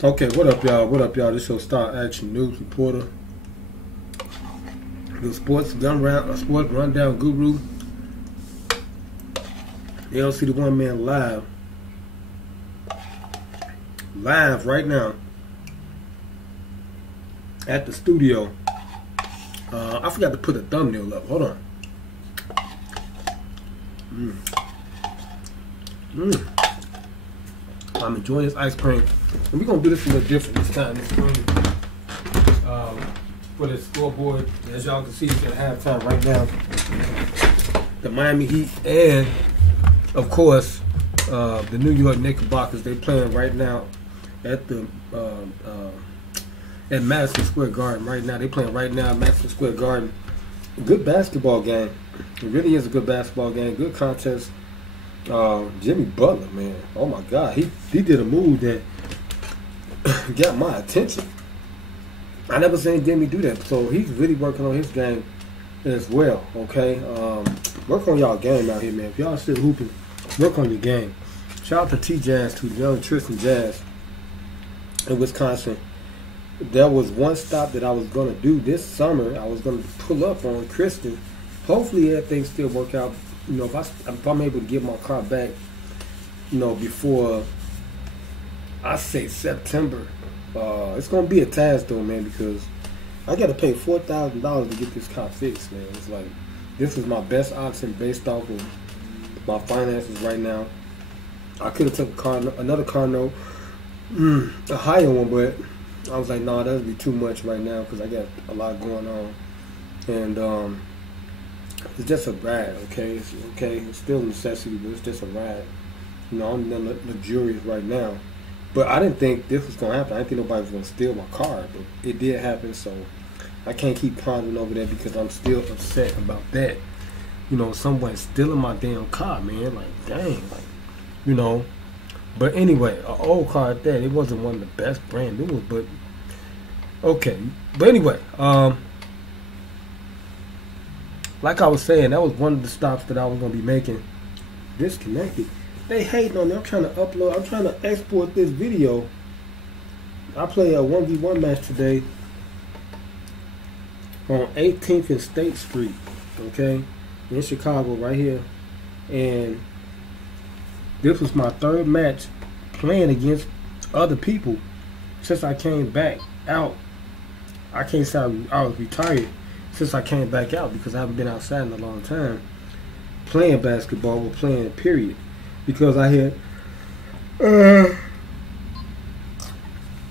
Okay, what up, y'all? What up, y'all? This your Star Action News Reporter, the sports rundown guru, the LCDAONE man live right now at the studio. I forgot to put a thumbnail up. Hold on. I'm enjoying this ice cream, and we're gonna do this a little different this time. For the scoreboard, as y'all can see, it's at halftime right now. The Miami Heat and, of course, the New York Knicks. They playing right now at the at Madison Square Garden. Right now, they playing right now at Madison Square Garden. A good basketball game. It really is a good basketball game. Good contest. Jimmy Butler, man, oh my God, he did a move that got my attention. I never seen Jimmy do that, so he's really working on his game as well. Okay, work on y'all game out here, man. If y'all still hooping, work on your game. Shout out to T-Jazz, to young Tristan Jazz in Wisconsin. There was one stop that I was gonna do this summer. I was gonna pull up on Kristen. Hopefully everything still work out. You know, if I'm able to get my car back, you know, before I say September, it's gonna be a task though, man, because I got to pay $4,000 to get this car fixed, man. It's like this is my best option based off of my finances right now. I could have took another car note, a higher one, but I was like, nah, that would be too much right now because I got a lot going on, and it's just a ride, okay? It's still a necessity, but it's just a ride. You know, I'm luxurious right now. But I didn't think this was going to happen. I didn't think nobody was going to steal my car, but it did happen, so I can't keep pondering over that because I'm still upset about that. You know, someone stealing my damn car, man. Like, dang, like, you know. But anyway, an old car at that, it wasn't one of the best brand new ones, but okay. But anyway, like I was saying, that was one of the stops that I was going to be making. Disconnected. They hating on me. I'm trying to upload. I'm trying to export this video. I play a 1v1 match today on 18th and State Street. Okay? In Chicago right here. And this was my third match playing against other people since I came back out. I can't say I was retired. Since I came back out because I haven't been outside in a long time playing basketball or playing period because I had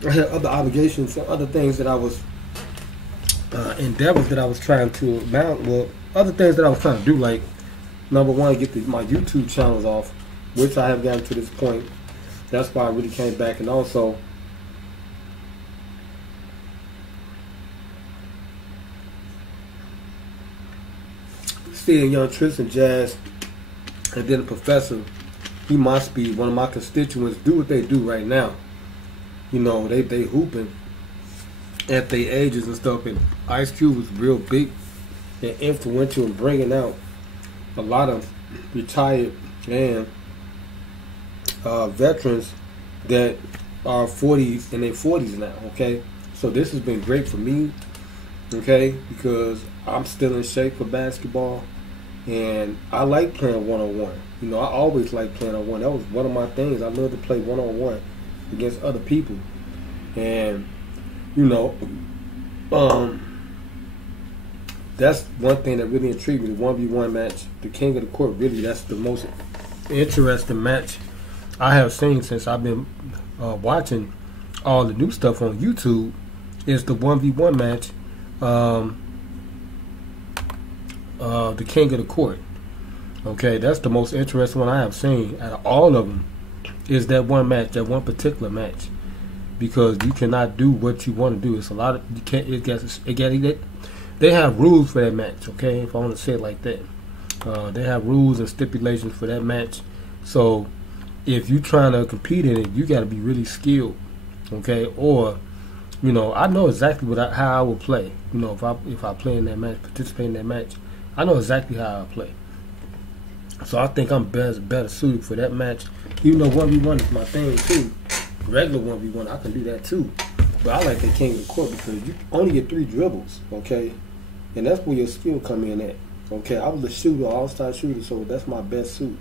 other obligations and other things that I was endeavors that I was trying to mount. Well, other things that I was trying to do, like number one, get my YouTube channels off, which I have gotten to this point. That's why I really came back, and also seeing young Tristan Jazz and then the professor, he must be one of my constituents, do what they do right now. You know, they hooping at their ages and stuff, and Ice Cube was real big and influential in bringing out a lot of retired and veterans that are 40s in their 40s now, okay? So this has been great for me, okay, because I'm still in shape for basketball. And I like playing one-on-one. You know, I always like playing one-on-one. That was one of my things. I love to play one-on-one against other people. And, you know, that's one thing that really intrigued me. The 1v1 match, the King of the Court, really, that's the most interesting match I have seen since I've been watching all the new stuff on YouTube, is the 1v1 match. The King of the Court. Okay, that's the most interesting one I have seen out of all of them. Is that one match, that one particular match, because you cannot do what you want to do. It's a lot of you can't. They have rules for that match. Okay, if I want to say it like that, they have rules and stipulations for that match. So if you're trying to compete in it, you got to be really skilled. Okay, or you know, I know exactly how I will play. You know, if I play in that match, participate in that match, I know exactly how I play. So I think I'm better suited for that match. Even though 1v1 is my thing too. regular 1v1, I can do that too. But I like the king of the court because you only get 3 dribbles, okay? And that's where your skill come in at, okay? I was a shooter, all-star shooter, so that's my best suit.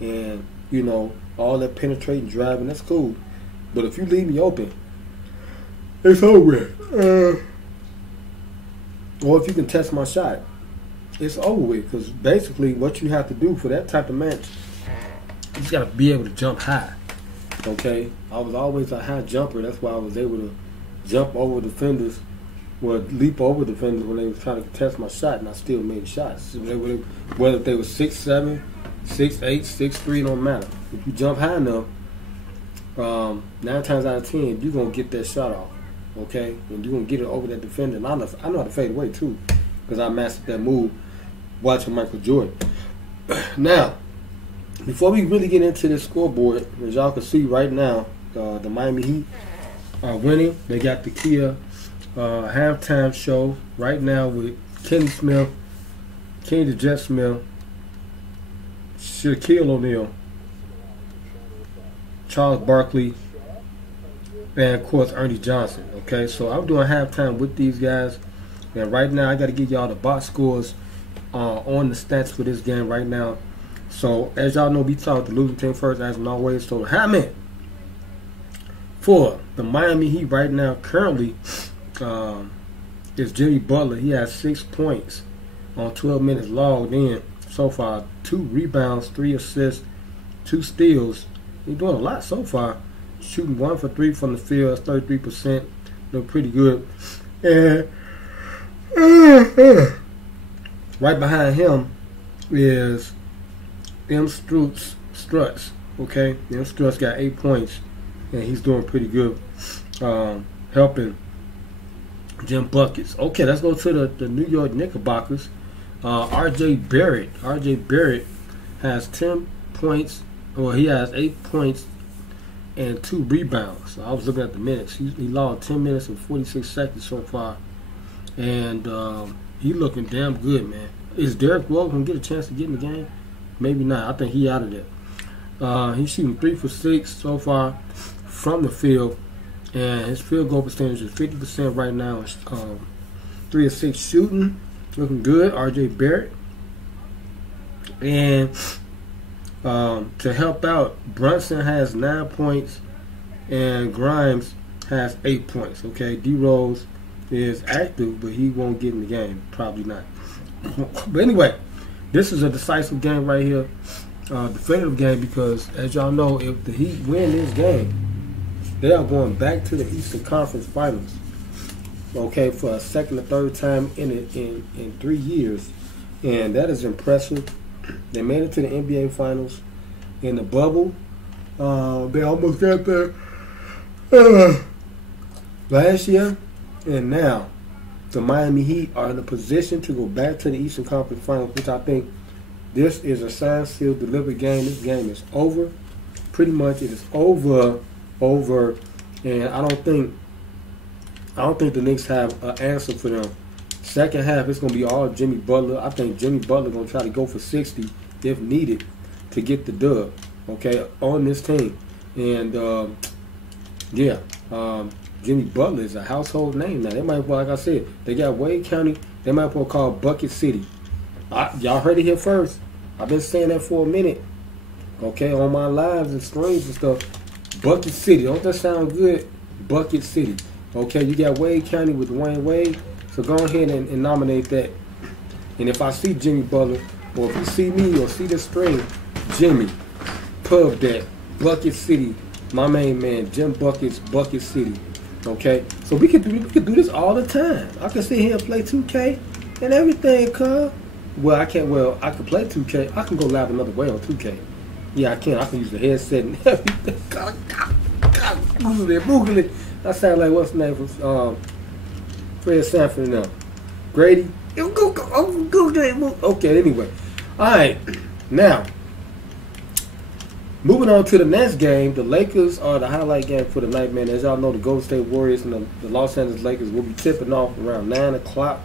And, you know, all that penetrating, driving, that's cool. But if you leave me open, it's over. Or if you can test my shot, it's over with. Because basically what you have to do for that type of match, you just got to be able to jump high. Okay? I was always a high jumper. That's why I was able to jump over defenders or leap over defenders when they was trying to contest my shot, and I still made shots. Whether they were 6'7", 6'8", 6'3", don't matter. If you jump high enough, 9 times out of 10, you're going to get that shot off. Okay? And you're going to get it over that defender. And I know how to fade away, too, because I mastered that move watching Michael Jordan. Now, before we really get into this scoreboard, as y'all can see right now, the Miami Heat are winning. They got the Kia halftime show right now with Kenny Smith, Kenny the Jet Smith, Shaquille O'Neal, Charles Barkley, and of course Ernie Johnson. Okay, so I'm doing halftime with these guys, and right now I got to give y'all the box scores on the stats for this game right now. So as y'all know, we start the losing team first, as always. So the Hammond for the Miami Heat right now currently is Jimmy Butler. He has 6 points on 12 minutes logged in so far. 2 rebounds, 3 assists, 2 steals. He's doing a lot so far. Shooting 1 for 3 from the field. That's 33%. Look pretty good. And right behind him is M. Struts. Okay, M. Struts got 8 points, and he's doing pretty good, helping Jim Buckets. Okay, let's go to the New York Knickerbockers. R.J. Barrett. R.J. Barrett has 10 points, or he has 8 points and 2 rebounds. So I was looking at the minutes. He logged 10 minutes and 46 seconds so far, and he looking damn good, man. Is Derrick Rose gonna get a chance to get in the game? Maybe not. I think he out of there. He's shooting 3 for 6 so far from the field, and his field goal percentage is 50% right now. 3 of 6 shooting, looking good. R.J. Barrett. And to help out, Brunson has 9 points, and Grimes has 8 points. Okay, D Rose is active, but he won't get in the game. Probably not. But anyway, this is a decisive game right here, definitive game, because as y'all know, if the Heat win this game, they are going back to the Eastern Conference Finals. Okay, for a second or third time in 3 years, and that is impressive. They made it to the NBA Finals in the bubble. They almost got there last year, and now the Miami Heat are in a position to go back to the Eastern Conference Finals, which I think this is a signed, sealed, delivered game. This game is over. Pretty much it is over, and I don't think the Knicks have an answer for them. Second half, it's going to be all Jimmy Butler. I think Jimmy Butler going to try to go for 60 if needed to get the dub, okay, on this team. And, Jimmy Butler is a household name now. They might, like I said, they got Wade County. They might want to call Bucket City. Y'all heard it here first. I've been saying that for a minute, okay, on my lives and streams and stuff. Bucket City. Don't that sound good? Bucket City. Okay, you got Wade County with Dwayne Wade. So go ahead and nominate that. And if I see Jimmy Butler, or if you see me or see this string, Jimmy, pub that, Bucket City, my main man, Jim Buckets, Bucket City. Okay? So we could do this all the time. I can sit here and play 2K and everything, cuz. Well, I can't. Well, I can play 2K. I can go live another way on 2K. Yeah, I can. I can use the headset and everything. Google it. I sound like, what's the name from Fred Sanford now? Grady? Okay, anyway. Alright. Now, moving on to the next game. The Lakers are the highlight game for the night, man. As y'all know, the Golden State Warriors and the Los Angeles Lakers will be tipping off around 9 o'clock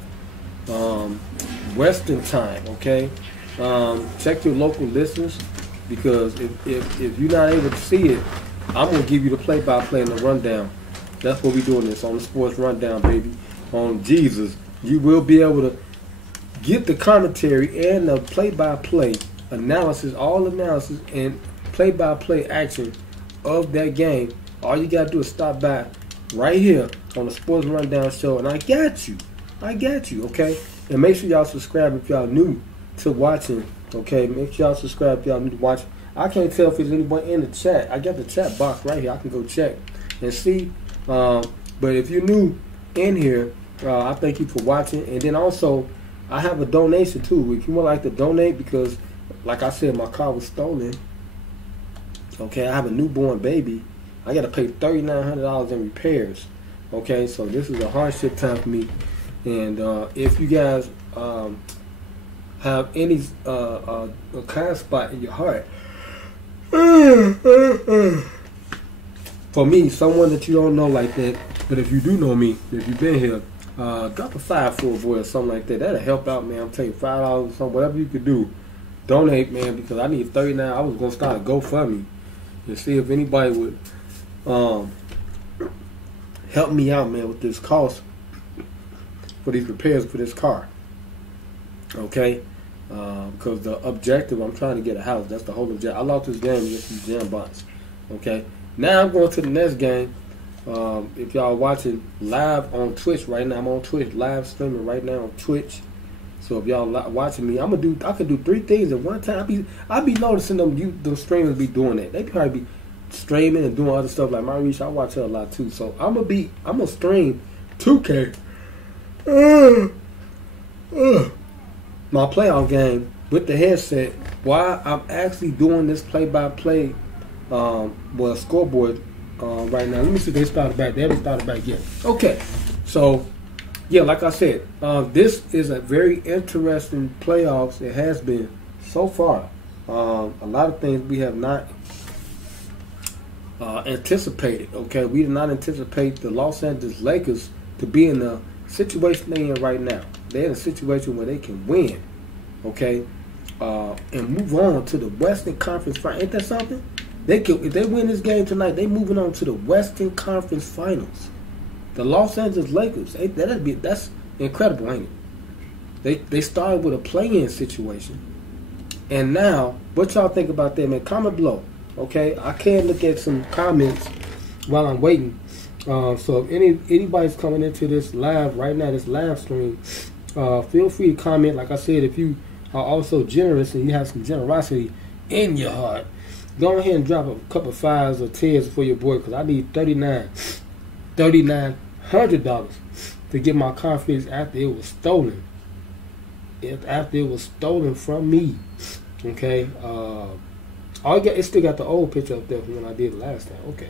Western time, okay? Check your local listeners, because if you're not able to see it, I'm gonna give you the play-by-play and the rundown. That's what we doing this on the sports rundown, baby. On Jesus, you will be able to get the commentary and the play-by-play analysis, all analysis and play-by-play action of that game. All you gotta do is stop by right here on the Sports Rundown Show, and I got you. Okay? And make sure y'all subscribe if y'all new to watching. Okay? Make sure y'all subscribe if y'all new to watching. I can't tell if there's anyone in the chat. I got the chat box right here. I can go check and see. But if you're new in here, I thank you for watching. And then also, I have a donation too. If you would like to donate, because like I said, my car was stolen. Okay, I have a newborn baby. I got to pay $3,900 in repairs. Okay, so this is a hardship time for me. And if you guys have any kind spot in your heart for me, someone that you don't know like that, but if you do know me, if you've been here, drop a 5 for a boy or something like that. That'll help out, man. I'm telling you, $5 or something, whatever you could do. Donate, man, because I need 39. I was gonna start a GoFundMe and see if anybody would help me out, man, with this cost for these repairs for this car. Okay, because the objective, I'm trying to get a house. That's the whole objective. I lost this game against these jam bots. Okay, now I'm going to the next game. If y'all watching live on Twitch right now, I'm on Twitch live streaming right now on Twitch. So if y'all watching me, I can do 3 things at one time. I be noticing them streamers be doing that. They probably be streaming and doing other stuff like my reach. I watch her a lot too. So I'm gonna stream 2K. My playoff game with the headset while I'm actually doing this play-by-play scoreboard right now. Let me see if they started back. They haven't started back yet. Okay, so yeah, like I said, this is a very interesting playoffs. It has been so far. A lot of things we have not anticipated. Okay, we did not anticipate the Los Angeles Lakers to be in the situation they're in right now. They're in a situation where they can win, okay, and move on to the Western Conference Finals. Ain't that something? If they win this game tonight, they moving on to the Western Conference Finals. The Los Angeles Lakers, that's incredible, ain't it? They started with a play-in situation, and now what y'all think about that, man? Comment below, okay? I can look at some comments while I'm waiting. So if anybody's coming into this live right now, this live stream, feel free to comment. Like I said, if you are also generous and you have some generosity in your heart, go ahead and drop a couple of 5s or 10s for your boy, because I need $3,900 to get my car fixed after it was stolen. After it was stolen from me. Okay. It still got the old picture up there from when I did it last time. Okay.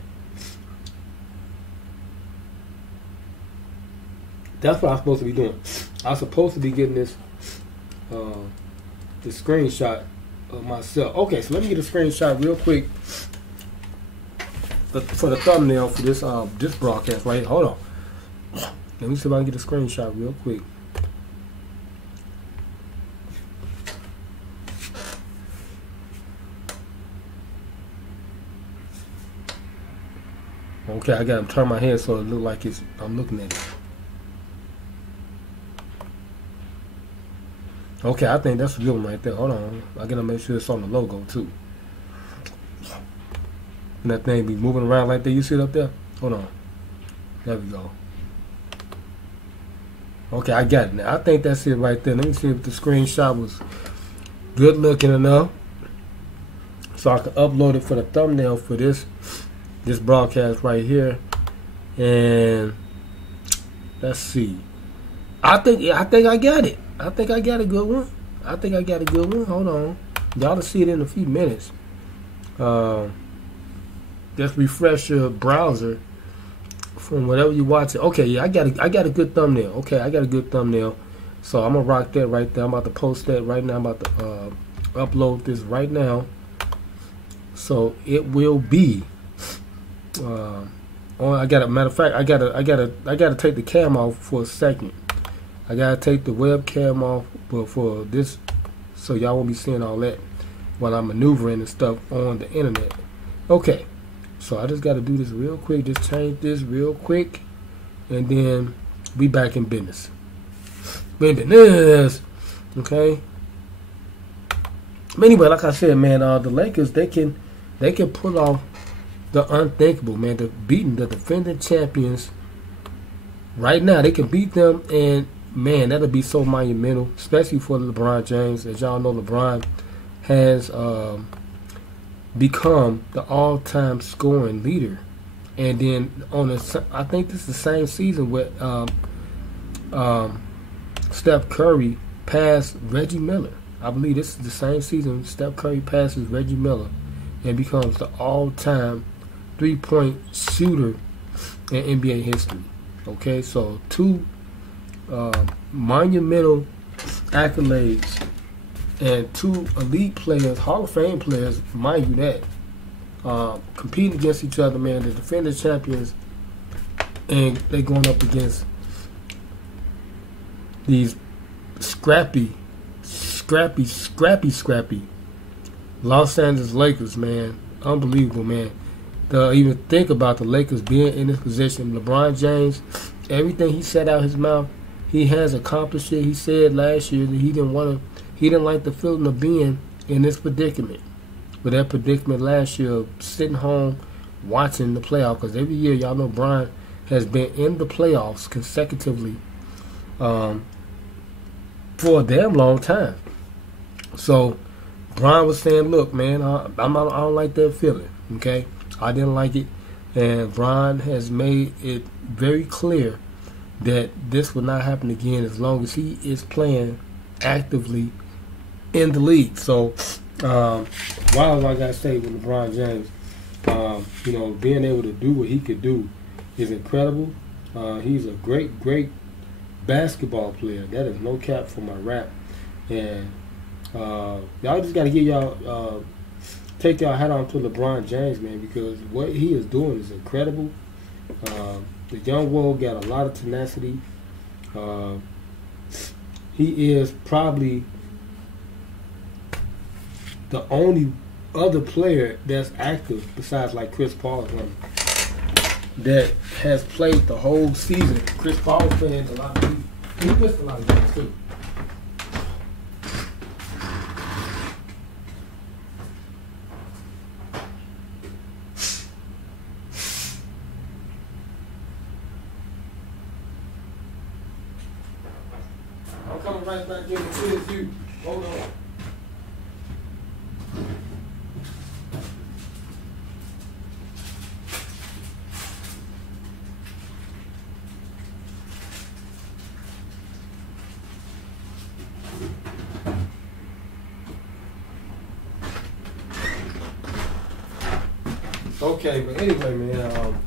That's what I'm supposed to be doing. I'm supposed to be getting this the screenshot of myself. Okay, so let me get a screenshot real quick for the thumbnail for this broadcast right here. Hold on. Let me see if I can get a screenshot real quick. Okay, I gotta turn my head so it look like I'm looking at it. Okay, I think that's a good one right there. Hold on. I gotta make sure it's on the logo too. And that thing be moving around like that. You see it up there? Hold on. There we go. Okay, I got it now. I think that's it right there. Let me see if the screenshot was good looking enough, so I can upload it for the thumbnail for this broadcast right here. And let's see. I think I got it. I think I got a good one. Hold on. Y'all will see it in a few minutes. Just refresh your browser from whatever you watch it. Okay, yeah, I got a good thumbnail. Okay, I got a good thumbnail. So I'm gonna rock that right there. I'm about to post that right now. I'm about to upload this right now. So it will be I got a matter of fact, I gotta take the cam off for a second. I gotta take the webcam off for this, so y'all won't be seeing all that while I'm maneuvering and stuff on the internet. Okay, So I just got to do this real quick. Just change this real quick, and then we back in business. Okay. But anyway, like I said, man, the Lakers, they can pull off the unthinkable, man. The beating the defending champions right now. They can beat them, and man, that'll be so monumental, especially for LeBron James. As y'all know, LeBron has become the all-time scoring leader. And then I think this is the same season with Steph Curry passed Reggie Miller. I believe this is the same season Steph Curry passes Reggie Miller and becomes the all-time three-point shooter in NBA history. Okay, so two monumental accolades and two elite players, Hall of Fame players, mind you that, competing against each other, man. The defending champions, and they going up against these scrappy Los Angeles Lakers, man. Unbelievable, man. To even think about the Lakers being in this position. LeBron James, everything he said out his mouth, he has accomplished it. He said last year that he didn't like the feeling of being in this predicament. But that predicament last year, sitting home watching the playoffs, because every year, y'all know Bron has been in the playoffs consecutively for a damn long time. So Bron was saying, look, man, I don't like that feeling, okay? I didn't like it, and Bron has made it very clear that this will not happen again as long as he is playing actively in the league. So, while like I say with LeBron James, being able to do what he could do is incredible. He's a great basketball player. That is no cap for my rap. And y'all just got to give y'all take y'all hat on to LeBron James, man, because what he is doing is incredible. The young world got a lot of tenacity. He is probably the only other player that's active besides like Chris Paul that has played the whole season. Chris Paul playing a lot of games. He missed a lot of games too. I'm coming right back in with you. Hold on. Okay, but anyway, man,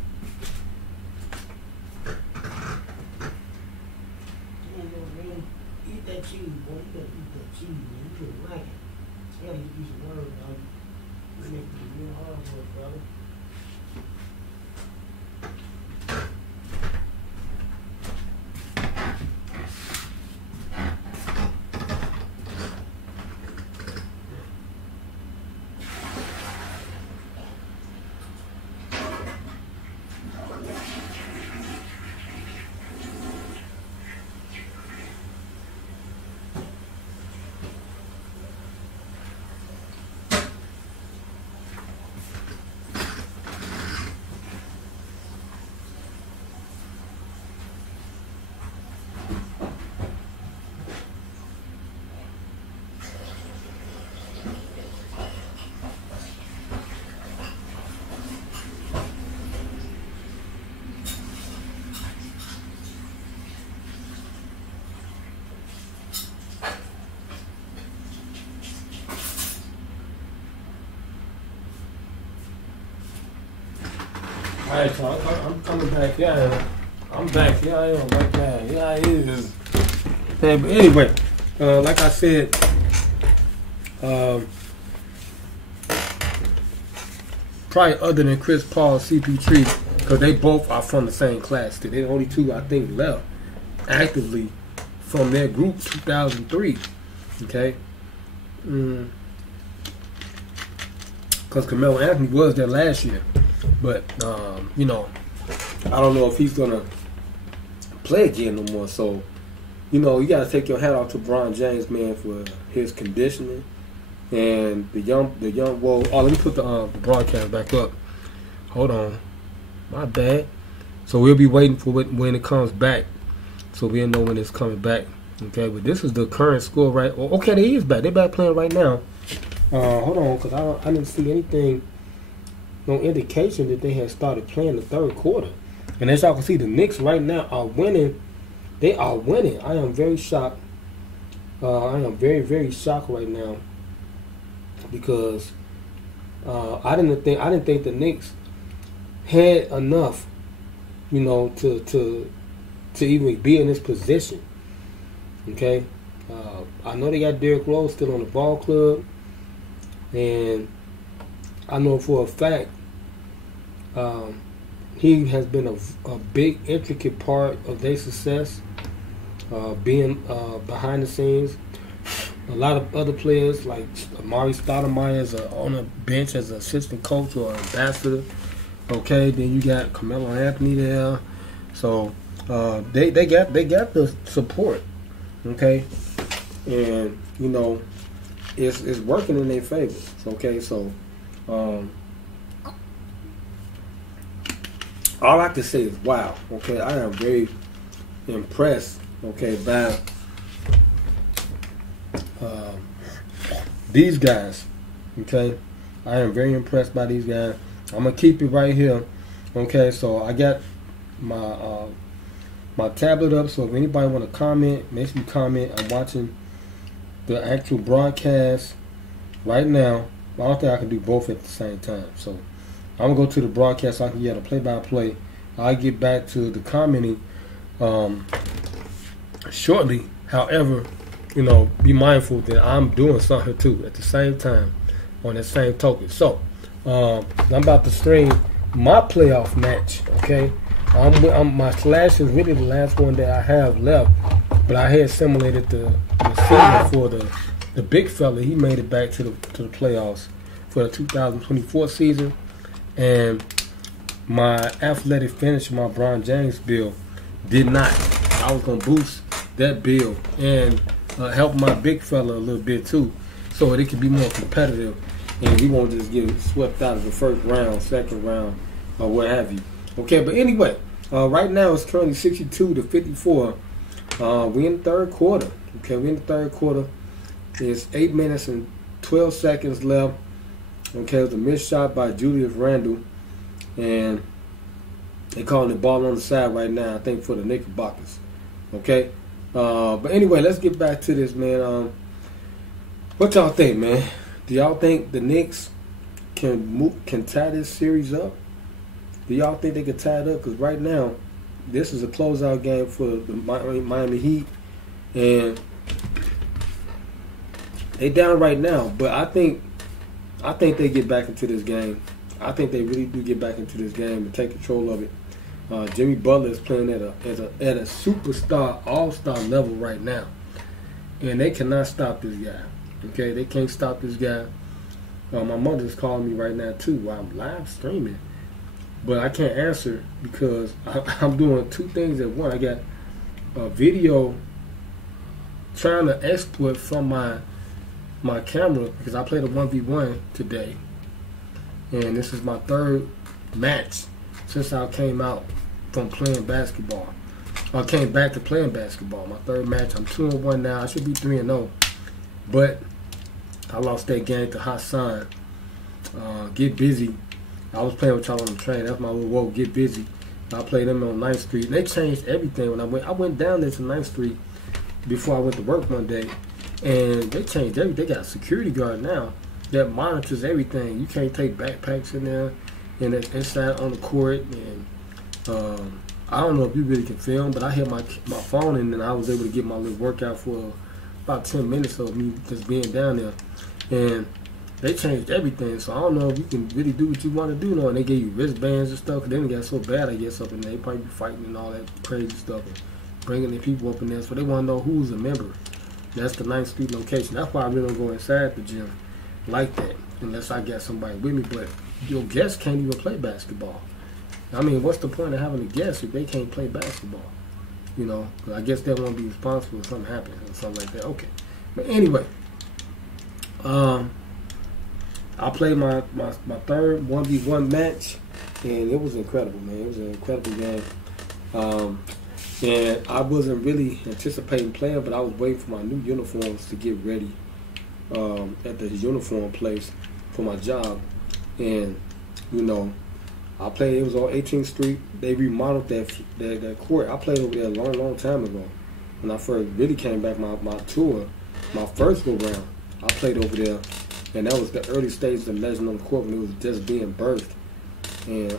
eat that cheese, boy. You gotta eat that cheese, man. You couldn't like it. Tell you to use a word, dog. This nigga be real hard for it, brother. Alright, so I'm coming back. Yeah, I'm back. Yeah, I am. Like that. Yeah, it is. Hey, but anyway, like I said, probably other than Chris Paul, CP3, because they both are from the same class. They're the only two I think left actively from their group, 2003. Okay, because Carmelo Anthony was there last year. But you know, I don't know if he's gonna play again no more. So, you know, you gotta take your hat off to LeBron James, man, for his conditioning and the young. Whoa! Oh, let me put the broadcast back up. Hold on, my bad. So we'll be waiting for it when it comes back. So we'll know when it's coming back. Okay, but this is the current score, right? Okay, they is back. They're back playing right now. Hold on, because I didn't see anything, no indication that they had started playing the third quarter. And as y'all can see, the Knicks right now are winning. They are winning. I am very shocked. I am very, very shocked right now because I didn't think the Knicks had enough, you know, to even be in this position. Okay, I know they got Derrick Rose still on the ball club, and I know for a fact he has been a big, intricate part of their success, being behind the scenes. A lot of other players like Amari Stoudemire is on the bench as an assistant coach or ambassador. Okay, then you got Carmelo Anthony there, so they got the support. Okay, and you know it's working in their favor. Okay, so all I can say is wow. Okay, I am very impressed. Okay, by these guys. Okay, I am very impressed by these guys. I'm gonna keep it right here. Okay, so I got my my tablet up, so if anybody want to comment, make sure you comment. I'm watching the actual broadcast right now. I don't think I can do both at the same time, so I'm gonna go to the broadcast so I can get a play-by-play. I'll get back to the commenting shortly. However, you know, be mindful that I'm doing something too at the same time on that same token. So I'm about to stream my playoff match. Okay. My slash is really the last one that I have left, but I had simulated the season for the big fella. He made it back to the playoffs for the 2024 season, and my athletic finish, my LeBron James bill, did not. I was gonna boost that bill and help my big fella a little bit too, so it can be more competitive, and we won't just get swept out of the first round, second round, or what have you. Okay, but anyway, right now it's currently 62-54. We in the third quarter. Okay, we in the third quarter. It's 8 minutes and 12 seconds left. Okay, it was a missed shot by Julius Randle, and they calling the ball on the side right now, I think, for the Knickerbockers. Okay, but anyway, let's get back to this, man. What y'all think, man? Do y'all think the Knicks can tie this series up? Do y'all think they could tie it up? Because right now, this is a closeout game for the Miami Heat, and they down right now. But I think they get back into this game. I think they really do get back into this game and take control of it. Jimmy Butler is playing at a superstar, all-star level right now, and they cannot stop this guy. Okay, they can't stop this guy. My mother's calling me right now too while I'm live streaming. But I can't answer because I'm doing two things at once. I got a video trying to export from my camera because I played a 1v1 today. And this is my third match since I came out from playing basketball. I came back to playing basketball. My third match. I'm 2-1 now. I should be 3-0. But I lost that game to Hassan. Get Busy. I was playing with y'all on the train. That's my little whoa, Get Busy. I played them on 9th Street. And they changed everything when I went down there to 9th Street before I went to work one day. And they changed everything. They got a security guard now that monitors everything. You can't take backpacks in there and inside on the court. And I don't know if you really can film, but I had my phone in and I was able to get my little workout for about 10 minutes of me just being down there. And they changed everything, so I don't know if you can really do what you want to do now. And they gave you wristbands and stuff, because then it got so bad, I guess, up in there. They probably be fighting and all that crazy stuff and bringing the people up in there. So they want to know who's a member. That's the 9th Street location. That's why I really don't go inside the gym like that, unless I got somebody with me. But your guests can't even play basketball. I mean, what's the point of having a guest if they can't play basketball? You know, 'cause I guess they won't be responsible if something happens or something like that. Okay, but anyway, I played my third 1v1 match, and it was incredible, man. It was an incredible game. And I wasn't really anticipating playing, but I was waiting for my new uniforms to get ready at the uniform place for my job. And, you know, I played, it was on 18th Street. They remodeled that court. I played over there a long time ago. When I first really came back my tour, my first go round, I played over there. And that was the early stages of Legend on the Court when it was just being birthed. And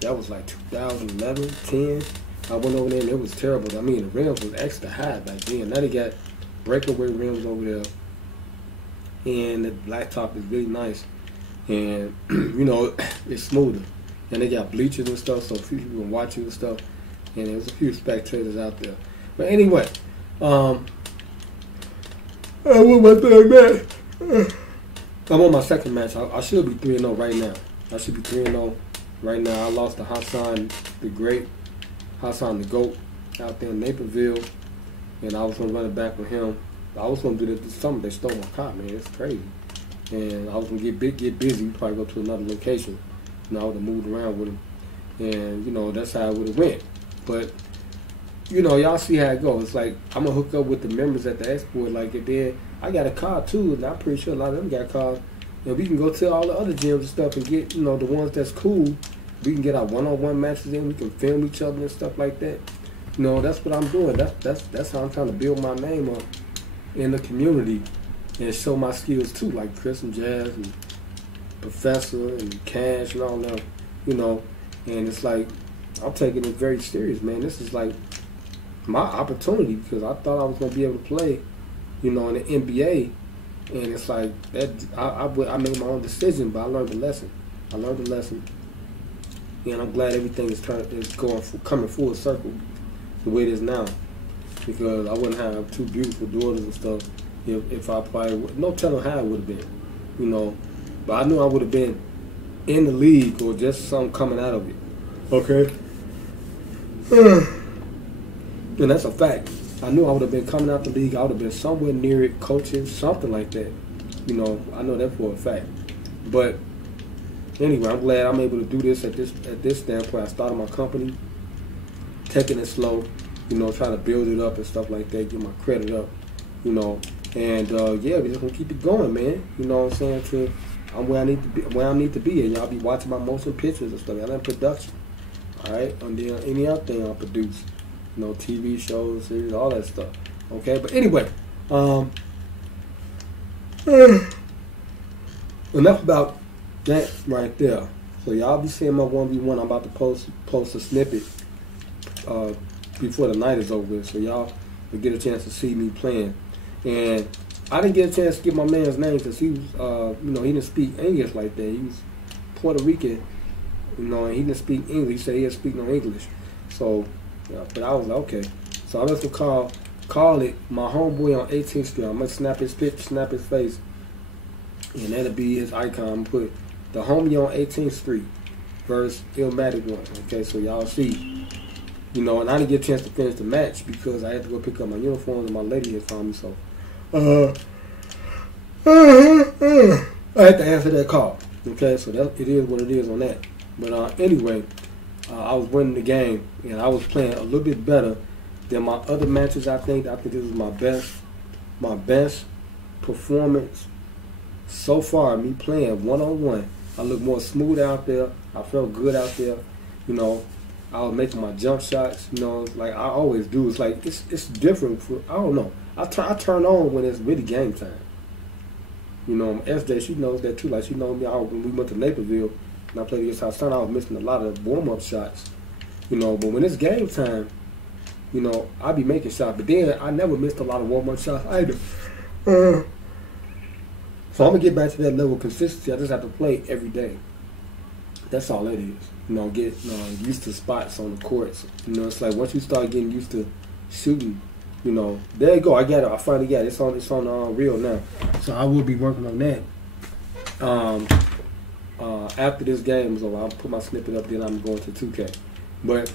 that was like 2011, 10. I went over there and it was terrible. I mean, the rims was extra high back then. Now they got breakaway rims over there. And the blacktop is really nice. And, you know, it's smoother. And they got bleachers and stuff, so a few people can watch you and stuff. And there was a few spectators out there. But anyway, I won my third match. I'm on my second match. I should be 3-0 right now. I should be 3-0 right now. I lost to Hassan the Great, Hassan the GOAT out there in Naperville. And I was going to run it back with him. I was going to do this this summer. They stole my car, man. It's crazy. And I was going to get busy, probably go to another location. And I would have moved around with him. And, you know, that's how it would have went. But, you know, y'all see how it goes. It's like, I'm going to hook up with the members at the export. Like, and then I got a car, too. And I'm pretty sure a lot of them got cars. And we can go to all the other gyms and stuff and get, you know, the ones that's cool. We can get our one-on-one matches in. We can film each other and stuff like that. You know, that's what I'm doing. That's how I'm trying to build my name up in the community and show my skills, too. Like Chris and Jazz and Professor and Cash and all that, you know. And it's like, I'm taking it very serious, man. This is like my opportunity because I thought I was going to be able to play, you know, in the NBA. And it's like, that I made my own decision, but I learned the lesson. And I'm glad everything is coming full circle the way it is now. Because I wouldn't have two beautiful daughters and stuff if I probably would. No telling how it would have been, you know. But I knew I would have been in the league or just something coming out of it. Okay? And that's a fact. I knew I would have been coming out the league. I would have been somewhere near it, coaching, something like that. You know, I know that for a fact. But anyway, I'm glad I'm able to do this at this standpoint. I started my company, taking it slow, you know, trying to build it up and stuff like that, get my credit up, you know. And yeah, we're just gonna keep it going, man. You know what I'm saying? I'm where I need to be, and y'all be watching my motion pictures and stuff. I'm in production, all right. And then any other thing I produce, you know, TV shows, series, all that stuff. Okay, but anyway, enough about that right there. So y'all be seeing my 1v1. I'm about to post a snippet before the night is over, so y'all will get a chance to see me playing. And I didn't get a chance to get my man's name because he was, you know, he didn't speak English like that. He was Puerto Rican, you know, and he didn't speak English. He said he didn't speak no English. So, yeah, but I was like, okay. So I'm just gonna call it my homeboy on 18th Street. I'm gonna snap his picture, snap his face, and that'll be his icon. I'm gonna put the homie on 18th Street versus Illmatic One. Okay, so y'all see. You know, and I didn't get a chance to finish the match because I had to go pick up my uniforms and my lady had found me, so I had to answer that call. Okay, so it is what it is on that. But anyway, I was winning the game and I was playing a little bit better than my other matches. I think this was my best performance so far. Me playing one-on-one. I look more smooth out there. I felt good out there. You know, I was making my jump shots, you know, like I always do. It's like, it's different. I don't know. I turn on when it's really game time. You know, SJ, she knows that too. Like, she knows me when we went to Naperville and I played against her son, I was missing a lot of warm-up shots. You know, but when it's game time, you know, I be making shots. But then I never missed a lot of warm-up shots either. So I'm going to get back to that level of consistency. I just have to play every day. That's all it is. You know, get used to spots on the courts. You know, it's like once you start getting used to shooting, you know, there you go. I got it. I finally got it. It's on reel now. So I will be working on that. After this game is over, I'll put my snippet up. Then I'm going to 2K. But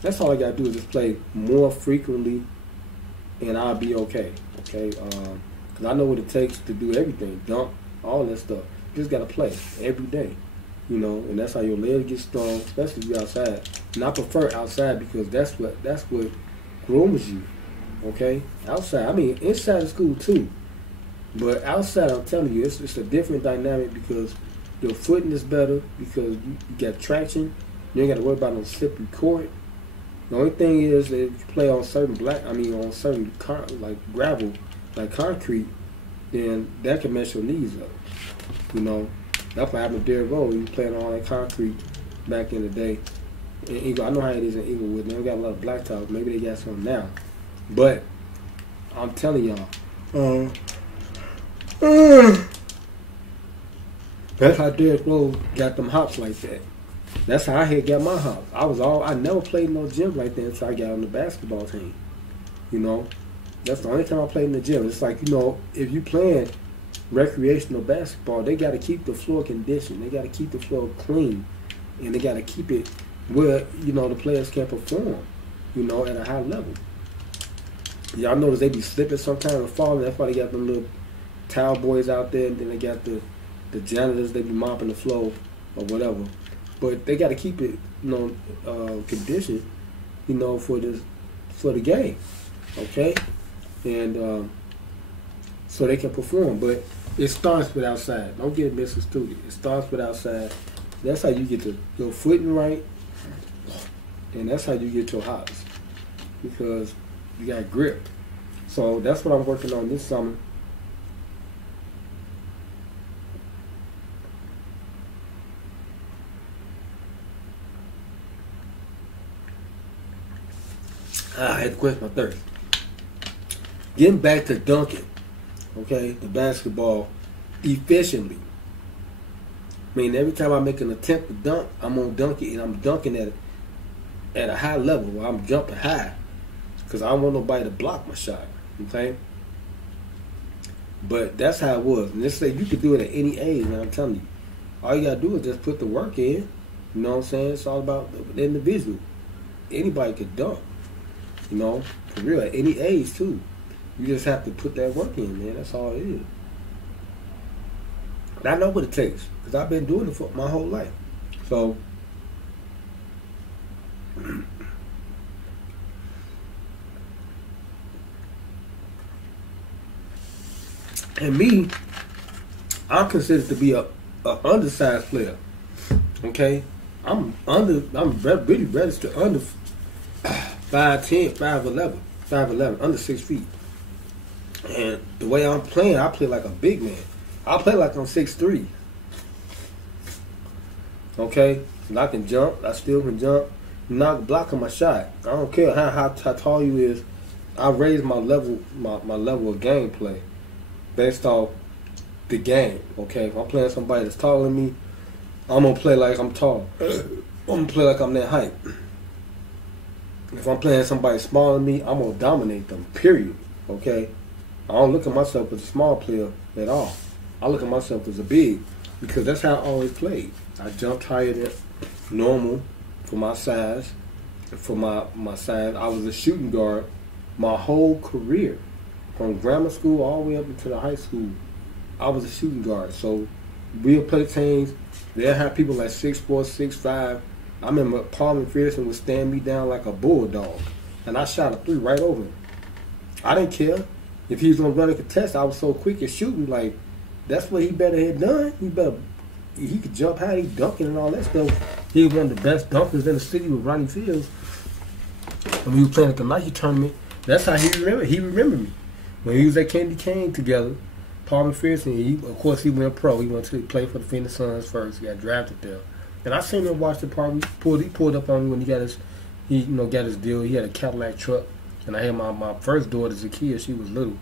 that's all I gotta do is just play more frequently, and I'll be okay. Okay, because I know what it takes to do everything, dunk, all that stuff. You just gotta play every day, you know, and that's how your legs get strong, especially if you're outside. And I prefer outside because that's what grooms you. Okay, outside. I mean, inside of school too, but outside, I'm telling you, it's a different dynamic because your footing is better because you got traction. You ain't got to worry about no slippery court. The only thing is that if you play on certain on certain like gravel, like concrete, then that can mess your knees up. You know, that's what happened to Derrick Rose. He was playing on all that concrete back in the day. In Eagle, I know how it is in Eaglewood. They don't got a lot of blacktops. Maybe they got some now, but I'm telling y'all, that's how Derrick Rose got them hops like that. That's how I had got my hops. I never played no gym like that until I got on the basketball team. You know, that's the only time I played in the gym. It's like, you know, if you playing recreational basketball, they got to keep the floor conditioned. They got to keep the floor clean, and they got to keep it where, you know, the players can perform, you know, at a high level. Y'all notice they be slipping sometimes and falling. That's why they got them little towel boys out there, and then they got the janitors. They be mopping the floor or whatever. But they got to keep it, you know, conditioned, you know, for the game, okay, and so they can perform. But it starts with outside. Don't get it misconstrued. It starts with outside. That's how you get your footing right, and that's how you get your hops because you got grip. So that's what I'm working on this summer. I had to quench my thirst. Getting back to dunking, okay, the basketball efficiently. I mean, every time I make an attempt to dunk, I'm gonna dunk it, and I'm dunking at a high level where I'm jumping high because I don't want nobody to block my shot, okay? But that's how it was. And let's say you could do it at any age, man. I'm telling you, all you gotta do is just put the work in. You know what I'm saying? It's all about the individual. Anybody could dunk. You know, for real, at any age, too. You just have to put that work in, man. That's all it is. And I know what it takes, because I've been doing it for my whole life. So, and me, I'm considered to be a undersized player. Okay? I'm really registered under 5'10", 5'11", under 6 feet. And the way I'm playing, I play like a big man. I play like I'm 6'3". Okay? And I can jump. I still can jump. I'm not blocking my shot. I don't care how tall you is. I raise my level of gameplay based off the game. Okay? If I'm playing somebody that's taller than me, I'm going to play like I'm tall. I'm going to play like I'm that height. If I'm playing somebody smaller than me, I'm going to dominate them, period. Okay? I don't look at myself as a small player at all. I look at myself as a big because that's how I always played. I jumped higher than normal for my size. For my size, I was a shooting guard my whole career. From grammar school all the way up into the high school, I was a shooting guard. So we'll play teams. They'll have people like 6'4", 6'5". I remember Paul McPherson would stand me down like a bulldog, and I shot a 3 right over him. I didn't care if he was gonna run a contest. I was so quick at shooting, like that's what he better had done. He could jump high, he dunking and all that stuff. He was one of the best dunkers in the city with Ronnie Fields. When we were playing at the Nike tournament, that's how he remembered me. When he was at Candy Cane together, Paul McPherson, of course he went pro. He went to play for the Phoenix Suns first. He got drafted there. And I seen him watch the party. He pulled up on me when he got his deal. He had a Cadillac truck, and I had my first daughter as a kid. She was little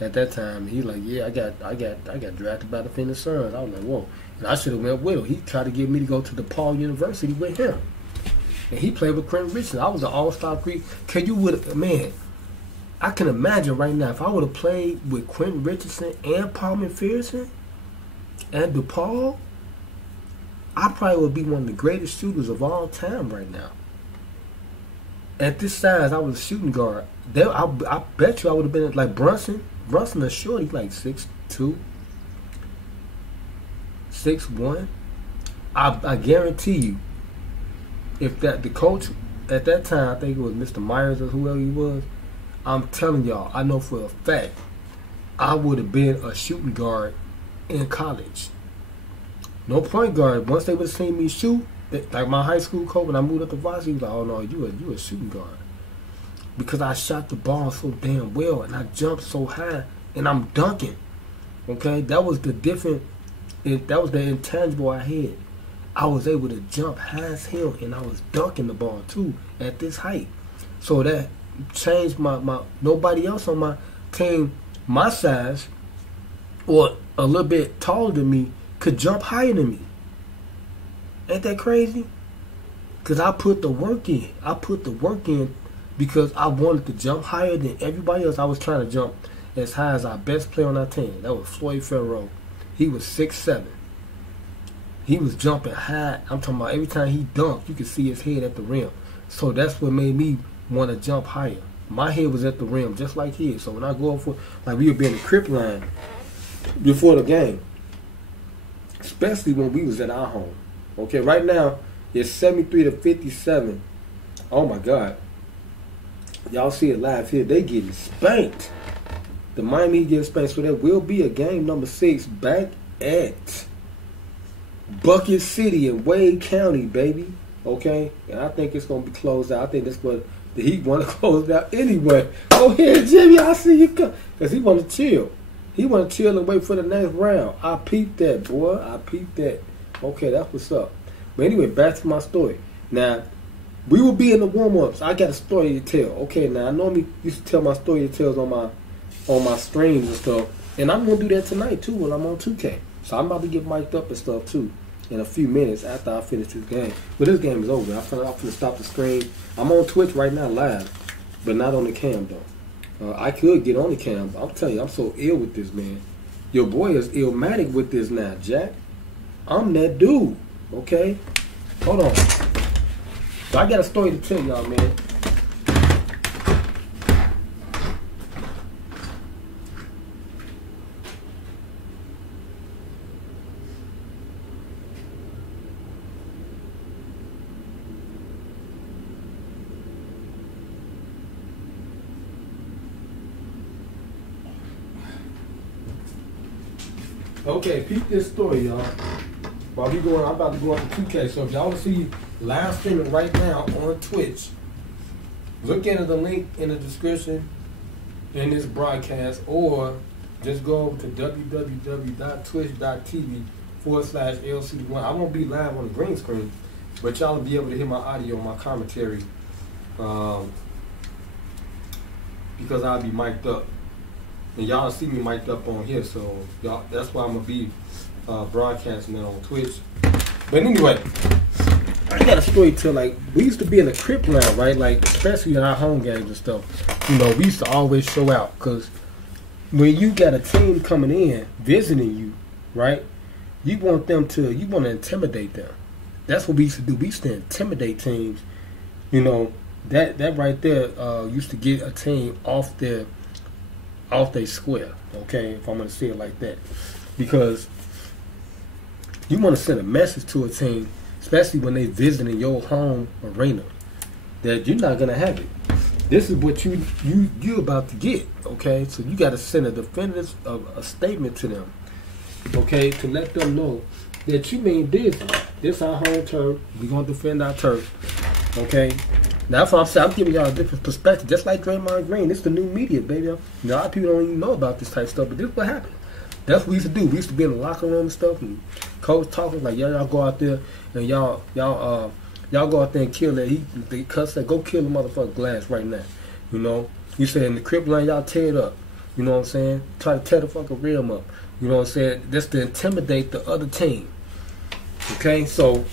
at that time. He like, yeah, I got drafted by the Phoenix Suns. I was like, whoa. And I should have went with him. He tried to get me to go to DePaul University with him, and he played with Quentin Richardson. I was an all-star Greek. Man, I can imagine right now if I would have played with Quentin Richardson and Paul McPherson and DePaul. I probably would be one of the greatest shooters of all time right now. At this size, I was a shooting guard. I bet you I would have been like Brunson. Brunson is short. He's like 6'2", 6'1". I guarantee you, if the coach at that time, I think it was Mr. Myers or whoever he was, I'm telling y'all, I know for a fact, I would have been a shooting guard in college. No point guard. Once they would have seen me shoot, like my high school coach, when I moved up to varsity, he was like, "Oh no, you a shooting guard," because I shot the ball so damn well and I jumped so high and I'm dunking. Okay, that was the different. That was the intangible I had. I was able to jump high as hell and I was dunking the ball too at this height. So that changed my nobody else on my team my size or a little bit taller than me could jump higher than me. Ain't that crazy? Because I put the work in. I put the work in because I wanted to jump higher than everybody else. I was trying to jump as high as our best player on our team. That was Floyd Farrell. He was 6'7". He was jumping high. I'm talking about every time he dunked, you could see his head at the rim. So that's what made me want to jump higher. My head was at the rim just like his. So when I go up for, like we would be in the crip line before the game, especially when we was at our home. Okay, right now it's 73-57. Oh my God. Y'all see it live here. They getting spanked. The Miami Heat getting spanked. So there will be a game number 6 back at Bucket City in Wade County, baby. Okay? And I think it's going to be closed out. I think that's what the Heat want to close out anyway. Go ahead, Jimmy. I see you come. Because he want to chill. He want to chill and wait for the next round. I peeped that, boy. I peeped that. Okay, that's what's up. But anyway, back to my story. Now, we will be in the warm-ups. I got a story to tell. Okay, now I normally used to tell my story to tells on my streams and stuff. And I'm going to do that tonight, too, when I'm on 2K. So I'm about to get mic'd up and stuff, too, in a few minutes after I finish this game. But this game is over. I'm going to stop the screen. I'm on Twitch right now live, but not on the cam, though. I could get on the cam. I'm telling you, I'm so ill with this, man. Your boy is illmatic with this now, Jack. I'm that dude, okay? Hold on. So I got a story to tell y'all, man. Okay, peep this story, y'all. While we going, I'm about to go up to 2K. So if y'all want to see live streaming right now on Twitch, look into the link in the description in this broadcast, or just go over to www.twitch.tv/LCDAONE. I won't be live on the green screen, but y'all will be able to hear my audio, my commentary, because I'll be mic'd up. And y'all see me mic'd up on here, so y'all, that's why I'm going to be broadcasting it on Twitch. But anyway, I got a story to, like, we used to be in the crip line, right? Like, especially in our home games and stuff. You know, we used to always show out, because when you got a team coming in, visiting you, right? You want to intimidate them. That's what we used to do. We used to intimidate teams. You know, that right there used to get a team off their square, okay, if I'm going to say it like that. Because you want to send a message to a team, especially when they visiting your home arena, that you're not going to have it. This is what you about to get, okay? So you got to send a definitive a statement to them, okay, to let them know that you mean business. This our home turf. We're going to defend our turf, okay? Now, that's what I'm saying. I'm giving y'all a different perspective. Just like Draymond Green. This is the new media, baby. A lot of people don't even know about this type of stuff, but this is what happened. That's what we used to do. We used to be in the locker room and stuff, and coach talking like, y'all go out there and y'all go out there and kill that. They cuss that, go kill the motherfucking glass right now. You know? You say in the crib line, y'all tear it up. You know what I'm saying? Try to tear the fucking rim up. You know what I'm saying? Just to intimidate the other team. Okay? So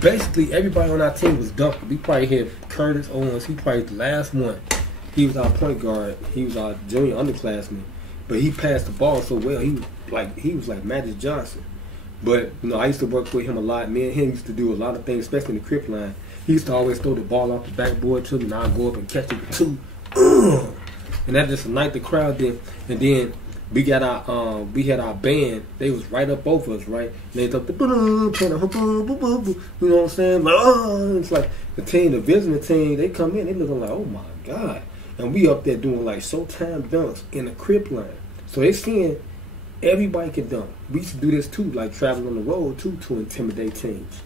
basically, everybody on our team was dunking. We probably had Curtis Owens. He probably the last one. He was our point guard. He was our junior underclassman. But he passed the ball so well. He was like Magic Johnson. But, you know, I used to work with him a lot. Me and him used to do a lot of things, especially in the crip line. He used to always throw the ball off the backboard to me, and I'd go up and catch it with 2. And that just ignite the crowd then. And then we got our we had our band. They was right up over us, right? And they took the you know what I'm saying? Like, it's like the team, the visiting team, they come in, they looking like, oh my God. And we up there doing like Showtime dunks in the crip line. So they seeing everybody can dunk. We used to do this too, like traveling on the road too, to intimidate teams.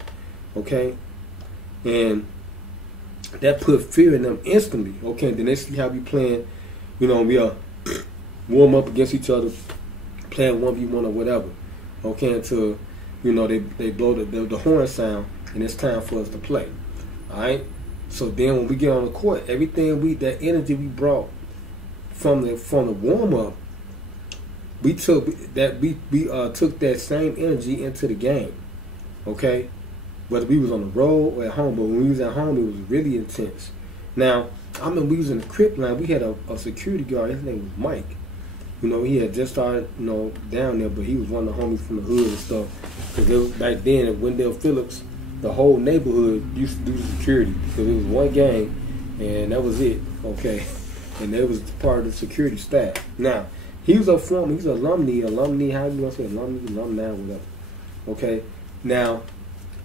Okay? And that put fear in them instantly. Okay, then they see how we playing, you know, we are warm up against each other, playing 1v1 or whatever. Okay, until, you know, they blow the horn sound and it's time for us to play. Alright? So then when we get on the court, everything that energy we brought from the warm up, we took that same energy into the game. Okay? Whether we was on the road or at home, but when we was at home, it was really intense. Now, I mean, we was in the crip line. We had a security guard. His name was Mike. You know, he had just started, you know, down there, but he was one of the homies from the hood and stuff. Because back then at Wendell Phillips, the whole neighborhood used to do security because it was one game, and that was it. Okay, and that was part of the security staff. Now, he was a former, he's an alumni, how you want to say alumni, whatever. Okay, now,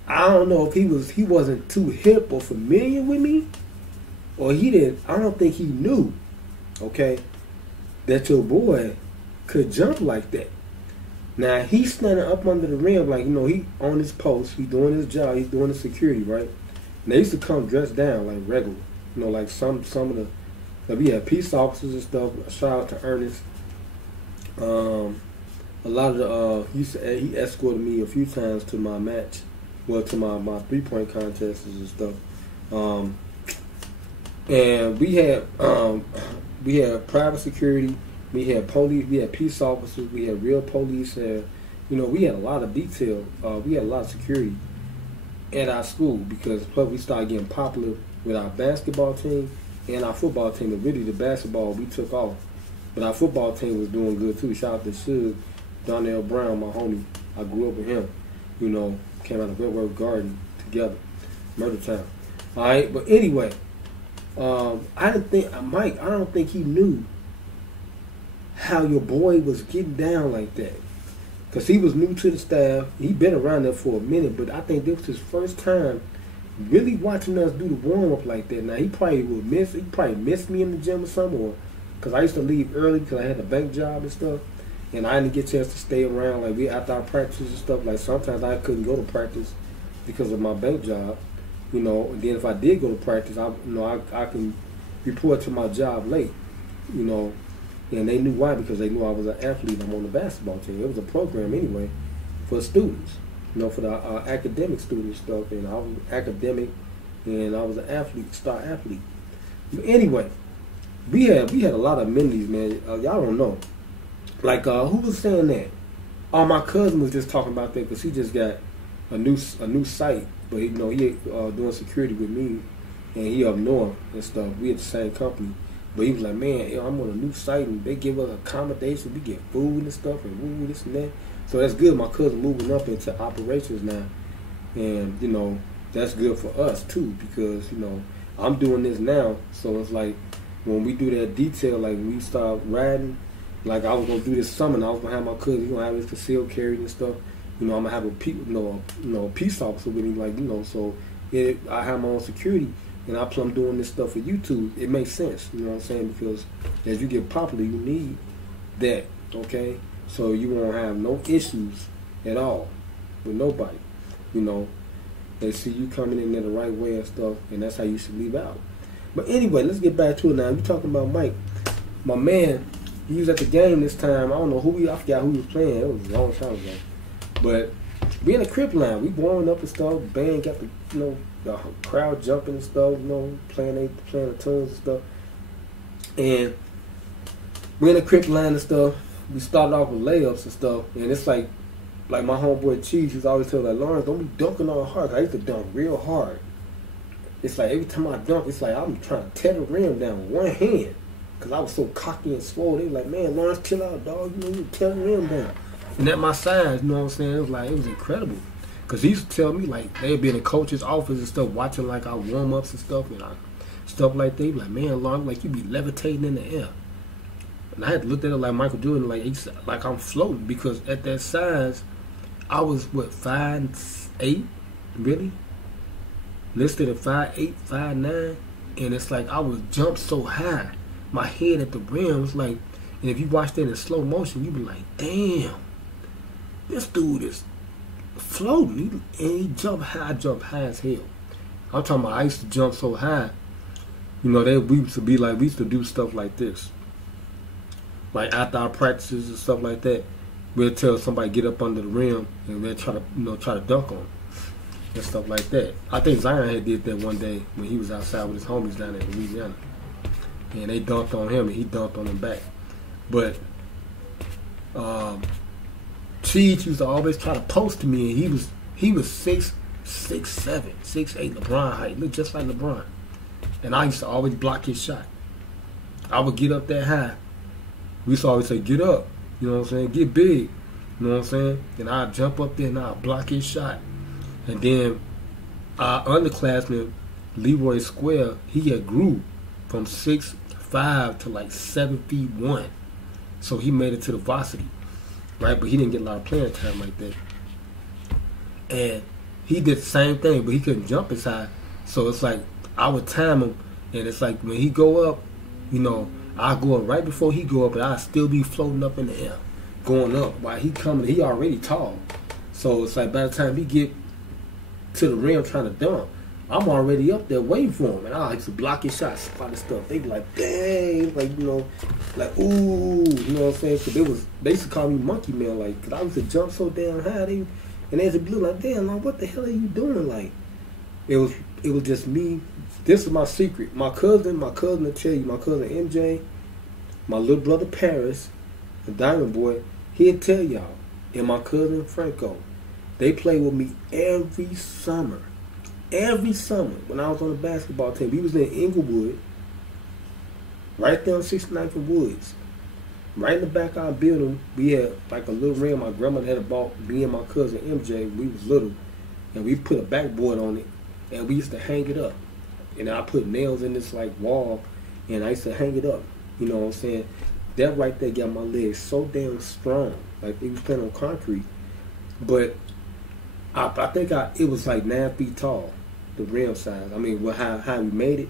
I don't know if he wasn't too hip or familiar with me, or he didn't. I don't think he knew, okay, that your boy could jump like that. Now he's standing up under the rim, like, you know, he on his post, he's doing his job, he's doing the security, right? And they used to come dressed down like regular, you know, like some of the, like we had peace officers and stuff. Shout out to Ernest. A lot of the he escorted me a few times to my match. Well, to my 3-point contests and stuff, and we had private security, we had police, we had peace officers, we had real police, and you know, we had a lot of detail. We had a lot of security at our school because plus we started getting popular with our basketball team and our football team. And really, the basketball we took off, but our football team was doing good too. Shout out to Suge, Donnell Brown, my homie. I grew up with him. You know. Came out of Wentworth Garden together, Murder Town. All right, but anyway, I don't think he knew how your boy was getting down like that, cause he was new to the staff. He'd been around there for a minute, but I think this was his first time really watching us do the warm up like that. Now he probably missed me in the gym or something, or cause I used to leave early because I had a bank job and stuff. And I didn't get a chance to stay around, like after our practices and stuff. Like sometimes I couldn't go to practice because of my bank job, you know. And then if I did go to practice, I can report to my job late, you know. And they knew why, because they knew I was an athlete. I'm on the basketball team. It was a program anyway for students, you know, for the academic student stuff. And I was academic, and I was an athlete, star athlete. But anyway, we had a lot of amenities, man. Y'all don't know. Like, who was saying that? Oh, my cousin was just talking about that because he just got a new site. But, you know, he doing security with me, and he up north and stuff. We at the same company. But he was like, man, I'm on a new site, and they give us accommodation. We get food and stuff, and this and that. So that's good. My cousin moving up into operations now. And, you know, that's good for us, too, because, you know, I'm doing this now. So it's like when we do that detail, like when we start riding, like I was gonna do this summer, and I was gonna have my cousin. He's gonna have his concealed carry and stuff. You know, I'm gonna have a peace officer with him. Like, you know, so I have my own security, and I'm doing this stuff for YouTube. It makes sense. You know what I'm saying? Because as you get popular, you need that. Okay, so you won't have no issues at all with nobody. You know, they see you coming in there the right way and stuff, and that's how you should leave out. But anyway, let's get back to it now. We talking about Mike, my man. He was at the game this time. I don't know I forgot who he was playing. It was a long time ago. But we in the crip line. We warming up and stuff. Band got the, you know, the crowd jumping and stuff, you know, playing the tunes and stuff. And we in the crip line and stuff. We started off with layups and stuff. And it's like my homeboy Cheese, he's always telling, like, Lawrence, don't be dunking all hard. I used to dunk real hard. It's like every time I dunk, it's like I'm trying to tear the rim down with one hand. Because I was so cocky and swole. They were like, man, Lawrence, chill out, dog. You know, you tear the rim down. And at my size, you know what I'm saying? It was incredible. Because he used to tell me, like, they'd be in the coach's office and stuff, watching, like, our warm-ups and stuff, and stuff like that. He'd be like, man, Lon, like, you be levitating in the air. And I had to look at it like Michael Jordan, like I'm floating. Because at that size, I was, 5'8", really? Listed at 5'8", 5'9", and it's like I would jump so high. My head at the rim was like, and if you watch that in slow motion, you be like, damn, this dude is floating. He jumped high. I jumped high as hell. I'm talking about I used to jump so high. You know, we used to do stuff like this. Like after our practices and stuff like that, we'll tell somebody get up under the rim and we'll try to dunk on them and stuff like that. I think Zion had did that one day when he was outside with his homies down in Louisiana, and they dunked on him and he dunked on them back. But Cheech used to always try to post to me, and he was 6'7", 6'8", LeBron height, looked just like LeBron. And I used to always block his shot. I would get up that high. We used to always say, get up, you know what I'm saying, get big, you know what I'm saying? And I'd jump up there and I'd block his shot. And then our underclassman, Leroy Square, he had grew from 6'5" to like 7'1". So he made it to the varsity, right? But he didn't get a lot of playing time like that. And he did the same thing, but he couldn't jump as high. So it's like I would time him, and it's like when he go up, you know, I go up right before he go up, and I'll still be floating up in the air, going up. While he coming, he already tall. So it's like by the time he get to the rim trying to dunk, I'm already up there waiting for him. And I used to block his shots, spot his stuff. They be like, dang, like, you know, like, ooh, you know what I'm saying? Because they used to call me Monkey Man, like, because I used to jump so damn high. And they used to be like, damn, like, what the hell are you doing? Like, it was just me. This is my secret. My cousin will tell you, my cousin MJ, my little brother Paris, the Diamond Boy, he'll tell y'all, and my cousin Franco, they play with me every summer. Every summer when I was on the basketball team. We was in Inglewood, right there on 69th and Woods. Right in the back of our building, we had like a little ring. My grandmother had bought me and my cousin MJ. We was little, and we put a backboard on it, and we used to hang it up. And I put nails in this like wall, and I used to hang it up. You know what I'm saying? That right there got my legs so damn strong. Like it was playing on concrete, but I think it was like 9 feet tall, the rim size. I mean, how we made it,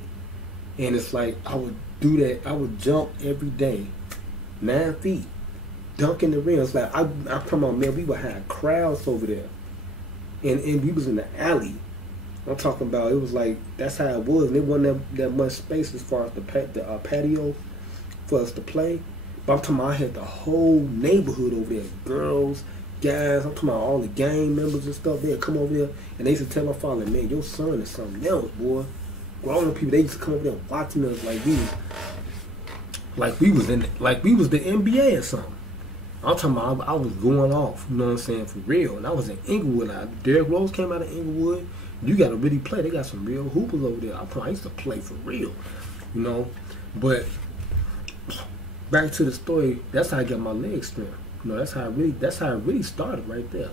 and it's like I would do that. I would jump every day, 9 feet, dunking the rim. It's like I come on, man. We would have crowds over there, and we was in the alley. I'm talking about, it was like, that's how it was. And it wasn't that much space as far as the patio for us to play. But I'm talking about, I had the whole neighborhood over there. Girls, guys, I'm talking about all the gang members and stuff. They'd come over there, and they used to tell my father, man, your son is something else, boy. Grown people, they used to come over there watching us like we was the NBA or something. I'm talking about, I was going off, you know what I'm saying, for real. And I was in Inglewood. Derrick Rose came out of Inglewood. You got to really play. They got some real hoopers over there. I used to play for real, you know. But back to the story, that's how I got my leg strength. You know, that's how it really started right there.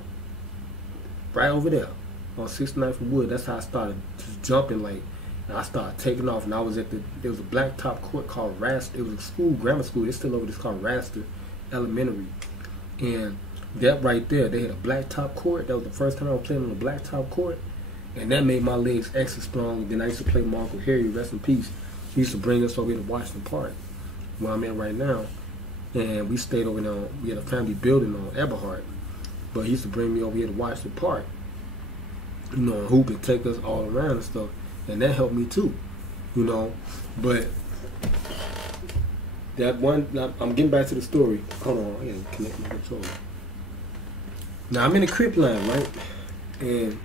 Right over there on 69th and Wood. That's how I started just jumping, like, and I started taking off. And I was there was a blacktop court called Raster. It was a school, grammar school. It's still over there. It's called Raster Elementary. And that right there, they had a blacktop court. That was the first time I was playing on a blacktop court. And that made my legs extra strong. And then I used to play with my Uncle Harry, rest in peace. He used to bring us over here to Washington Park, where I'm at right now. And we stayed over there. We had a family building on Eberhard. But he used to bring me over here to Washington Park, you know, and hoop and take us all around and stuff. And that helped me too, you know. But that one, I'm getting back to the story. Hold on, I gotta connect my controller. Now I'm in the crib line, right? And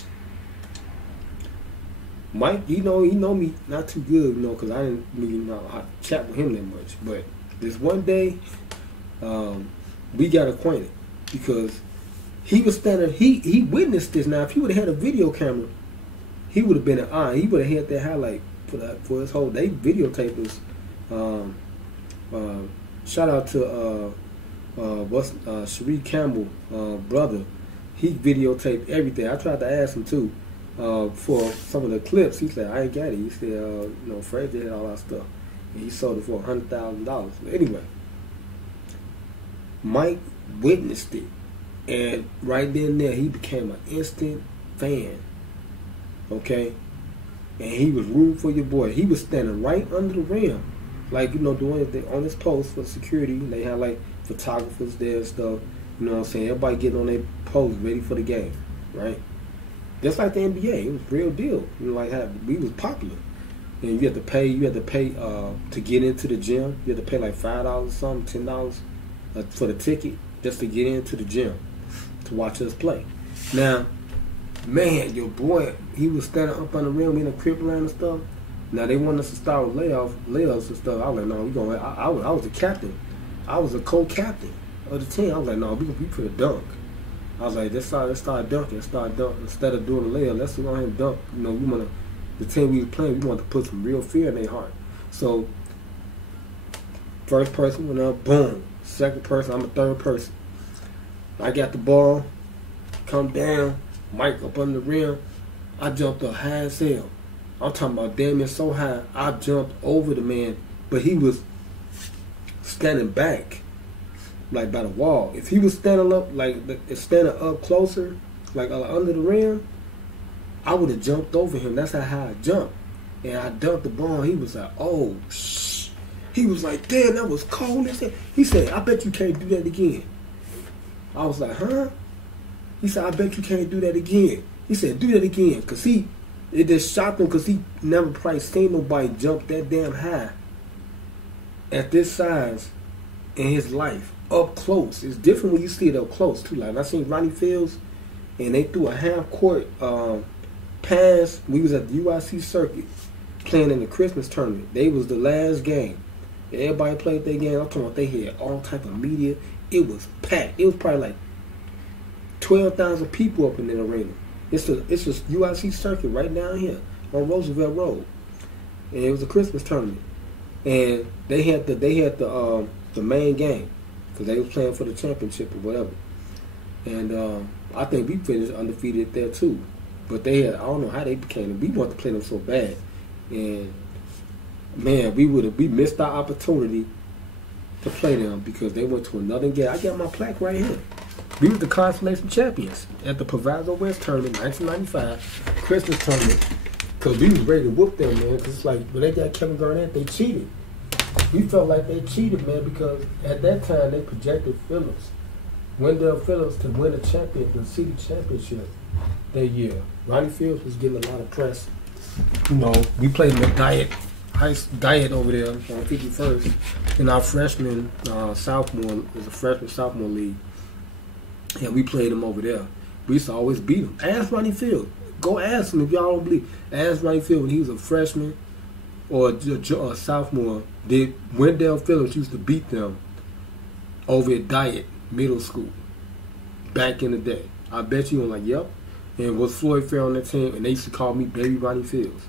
Mike, he know me not too good, you know, because I didn't really know how to chat with him that much. But this one day, we got acquainted because he was standing. He witnessed this. Now, if he would have had a video camera, he would have been an eye. He would have had that highlight for his whole. They videotaped us. Shout out to Sheree Campbell, brother, he videotaped everything. I tried to ask him too for some of the clips. He said, I ain't got it. He said, Frazier had all that stuff. And he sold it for $100,000. Anyway, Mike witnessed it. And right then and there, he became an instant fan. Okay? And he was rooting for your boy. He was standing right under the rim. Like, doing it on his post for security. They had, like, photographers there and stuff. You know what I'm saying? Everybody getting on their post, ready for the game. Right? Just like the NBA. It was real deal. We was popular. And you had to pay to get into the gym. You had to pay like $5 or something, $10 for the ticket just to get into the gym to watch us play. Now, man, your boy, he was standing up on the rim in a crib line and stuff. Now they wanted us to start with layups and stuff. I was like, no, we going. I was the captain. I was a co-captain of the team. I was like, no, we put a dunk. I was like, let's start dunking. Instead of doing the layup, let's go ahead and dunk. The team we was playing, we wanted to put some real fear in their heart. So, first person went up, boom. Second person, I'm a third person. I got the ball, come down, Mike up on the rim. I jumped up high as hell. I'm talking about damn it so high, I jumped over the man, but he was standing back, like by the wall. If he was standing up closer, like under the rim, I would have jumped over him. That's how high I jumped. And I dunked the ball. He was like, oh, shh. He was like, damn, that was cold. He said, I bet you can't do that again. I was like, huh? He said, I bet you can't do that again. He said, do that again. Because it just shocked him because he never probably seen nobody jump that damn high at this size in his life. Up close. It's different when you see it up close, too. Like, I seen Ronnie Fields, and they threw a half-court pass. We was at the UIC circuit playing in the Christmas tournament. They was the last game. Everybody played their game. I'm talking about they had all type of media. It was packed. It was probably like 12,000 people up in that arena. It's a UIC circuit right down here on Roosevelt Road, and it was a Christmas tournament. And they had the main game because they was playing for the championship or whatever. And I think we finished undefeated there too. But I don't know how they became. We wanted to play them so bad, and man, we missed our opportunity to play them because they went to another game. I got my plaque right here. We were the consolation champions at the Proviso West tournament, 1995 Christmas tournament. Because we was ready to whoop them, man. Because it's like when they got Kevin Garnett, they cheated. We felt like they cheated, man, because at that time they projected Wendell Phillips, to win the city championship that year. Ronnie Fields was getting a lot of press. We played in the diet over there on 51st in our freshman sophomore. It was a freshman sophomore league, and we played them over there. We used to always beat them. Ask Ronnie Fields. Go ask him if y'all don't believe. Ask Ronnie Fields when he was a freshman or a sophomore. Did Wendell Phillips used to beat them over at Diet Middle School back in the day? I bet you, I'm like, yep. And was Floyd Fair on that team, and they used to call me Baby Ronnie Fields.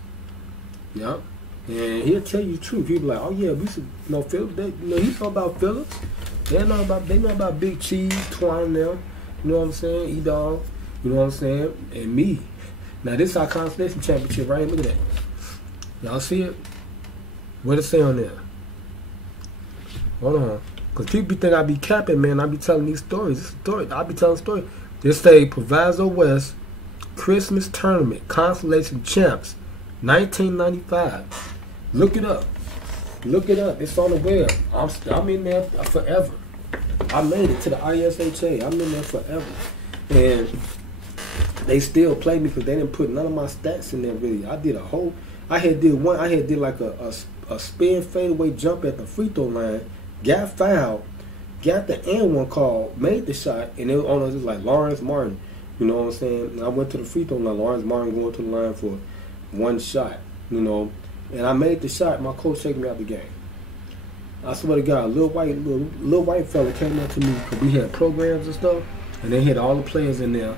Yep. And he'll tell you the truth. He'll be like, oh yeah, we should know Phillips. He know about Phillips. They know about Big Cheese, Twine them. You know what I'm saying? E-Dog. You know what I'm saying? And me. Now this is our consolation championship right here. Look at that. Y'all see it? What it say on there? Hold on. Because people think I be capping, man. I be telling these stories. I be telling stories. This say Proviso West Christmas Tournament Consolation Champs 1995. Look it up. It's on the web. I'm in there forever. I made it to the ISHA. I'm in there forever. And they still play me because they didn't put none of my stats in there really. I had did like a spin fadeaway jump at the free throw line, got fouled, got the N1 call, made the shot, and it was like Lawrence Martin. You know what I'm saying? And I went to the free throw line, Lawrence Martin going to the line for one shot, and I made the shot. My coach took me out the game. I swear to God, a little white fella came up to me because we had programs and stuff, and they had all the players in there,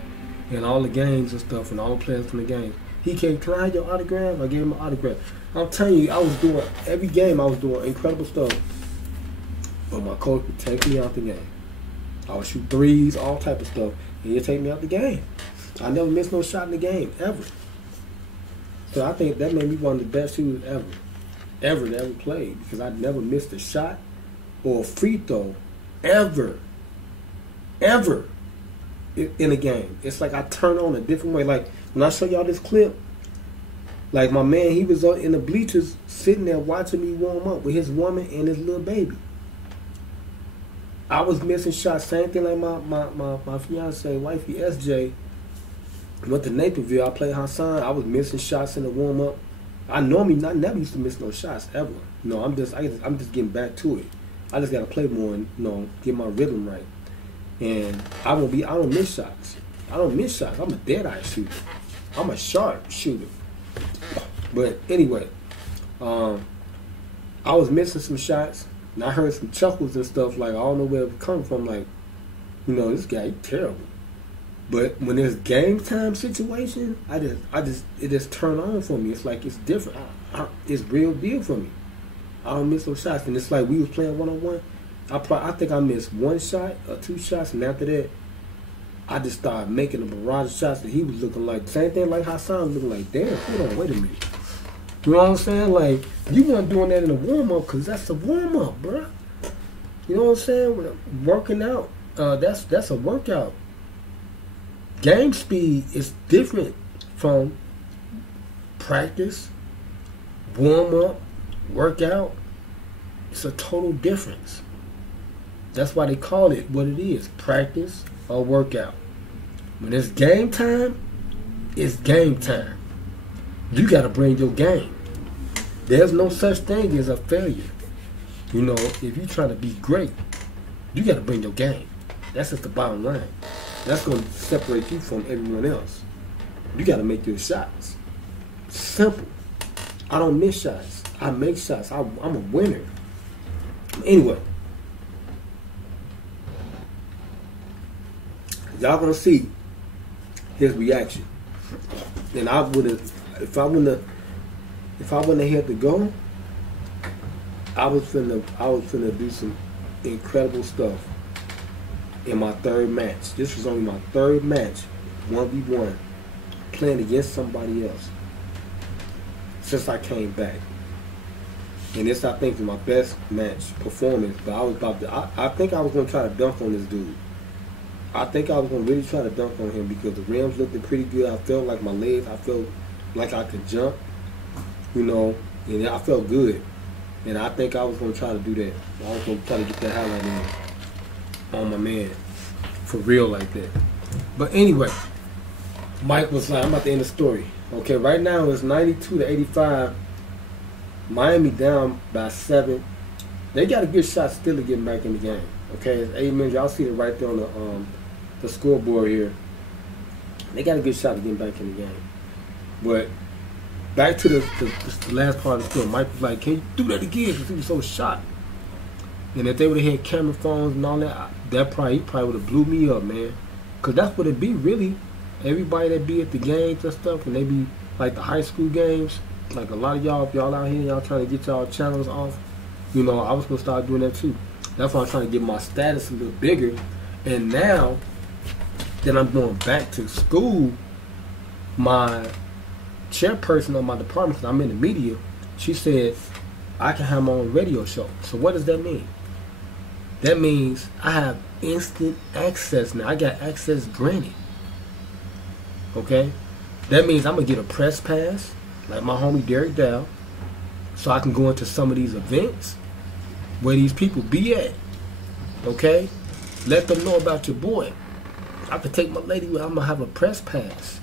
and all the games and stuff, and all the players from the games. He came, can I have your autograph? I gave him an autograph. I'm telling you, every game I was doing incredible stuff, but my coach would take me out the game. I would shoot threes, all type of stuff, and he'd take me out the game. I never missed no shot in the game, ever. So I think that made me one of the best shooters ever that ever played, because I never missed a shot or a free throw, ever in a game. It's like I turn on a different way. Like when I show y'all this clip, like my man, he was in the bleachers sitting there watching me warm up with his woman and his little baby. I was missing shots. Same thing like my fiance, wifey, SJ, went to Naperville. I played Hassan. I was missing shots in the warm up. I never used to miss no shots ever. No, I'm just getting back to it. I just gotta play more and get my rhythm right. And I don't miss shots. I'm a dead-eye shooter. I'm a sharp shooter. But anyway, I was missing some shots, and I heard some chuckles and stuff. Like I don't know where it come from. Like, this guy, he's terrible. But when there's game time situation, it just turn on for me. It's like it's different. It's real deal for me. I don't miss those shots, and it's like we was playing 1-on-1. I think I missed one shot or two shots, and after that, I just started making a barrage of shots that he was looking like. Same thing like Hassan was looking like, damn, hold on, wait a minute. You know what I'm saying? Like, you weren't doing that in the warm-up because that's a warm-up, bro. You know what I'm saying? Working out, that's a workout. Game speed is different from practice, warm-up, workout. It's a total difference. That's why they call it what it is, practice or workout. When it's game time, it's game time. You got to bring your game. There's no such thing as a failure. If you're trying to be great, you got to bring your game. That's just the bottom line. That's going to separate you from everyone else. You got to make your shots. Simple. I don't miss shots. I make shots. I'm a winner. Anyway, y'all gonna see his reaction. And I would have, if I wouldn't have had to go, I was finna do some incredible stuff in my third match. This was only my third match, 1v1, playing against somebody else since I came back. And this, I think, is my best match performance. But I think I was gonna try to dunk on this dude. I think I was going to really try to dunk on him because the rims looked pretty good. I felt like my legs, I felt like I could jump, and I felt good. And I think I was going to try to do that. I was going to try to get that highlight in on my man for real like that. But anyway, Mike was like, I'm about to end the story. Okay, right now it's 92-85. Miami down by 7. They got a good shot still to get back in the game. Okay, it's 8 minutes. Y'all see it right there on the scoreboard here. They got a good shot to get back in the game. But back to the last part of the story. Mike was like, can you do that again? Because he was so shocked. And if they would have had camera phones and all that, he probably would have blew me up, man. Because that's what it be, really. Everybody that be at the games and stuff, and they be like the high school games, like a lot of y'all, if y'all out here, y'all trying to get y'all channels off, I was going to start doing that too. That's why I'm trying to get my status a little bigger. And now that I'm going back to school, my chairperson of my department, because I'm in the media, she said I can have my own radio show. So what does that mean? That means I have instant access now. I got access granted. Okay? That means I'm going to get a press pass, like my homie Derek Dow, so I can go into some of these events where these people be at. Okay? Let them know about your boy. I could take my lady with, I'm going to have a press pass.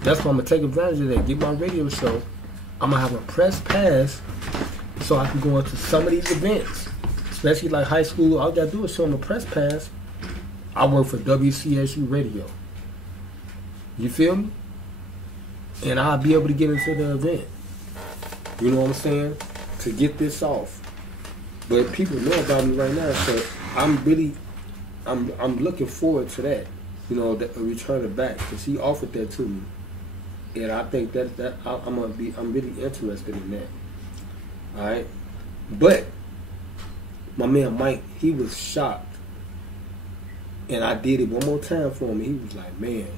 That's why I'm going to take advantage of that. Get my radio show. I'm going to have a press pass so I can go into some of these events. Especially like high school. All I got to do is show them a press pass. I work for WCSU Radio. You feel me? And I'll be able to get into the event. You know what I'm saying? To get this off. But people know about me right now, so I'm looking forward to that. That return it back, because he offered that to me, and I think that I'm really interested in that. All right, but my man Mike, he was shocked And I did it one more time for him. He was like, man.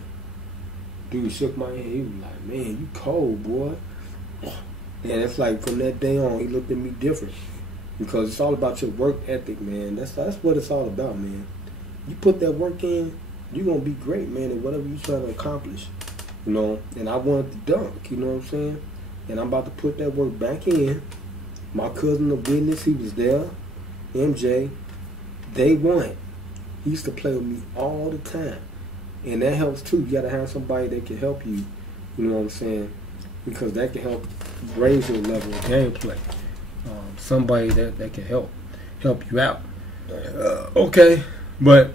Dude shook my hand. He was like, man, you cold, boy. And it's like from that day on, he looked at me different. Because it's all about your work ethic, man. That's what it's all about, man. You put that work in, you're going to be great, man, at whatever you're trying to accomplish. You know, and I wanted to dunk, you know what I'm saying? And I'm about to put that work back in. My cousin of business, he was there. MJ, day one. He used to play with me all the time. And that helps too. You got to have somebody that can help you, you know what I'm saying? Because that can help raise your level of gameplay. Somebody that can help you out. Okay, but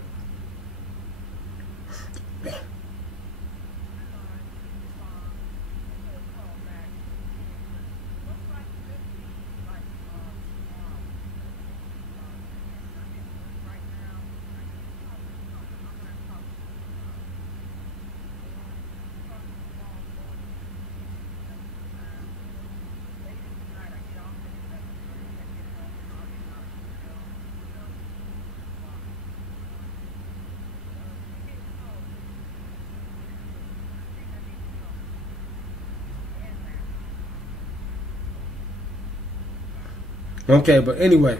okay, but anyway,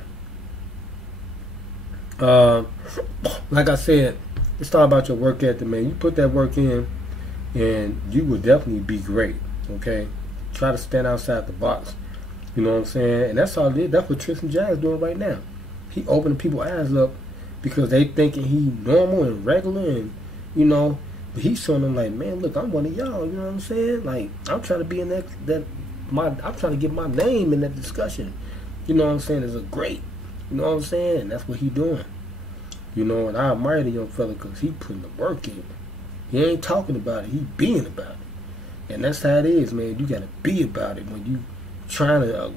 like I said, it's all about your work ethic, man. You put that work in, and you will definitely be great. Okay, try to stand outside the box. You know what I'm saying? And that's all it is. That's what Tristan Jack's doing right now. He opening people's eyes up because they thinking he normal and regular, and you know, but he's showing them like, man, look, I'm one of y'all. You know what I'm saying? Like, I'm trying to be in I'm trying to get my name in that discussion. You know what I'm saying? It's a great. You know what I'm saying? And that's what he doing. You know, and I admire the young fella because he putting the work in. He ain't talking about it. He being about it. And that's how it is, man. You got to be about it when you trying to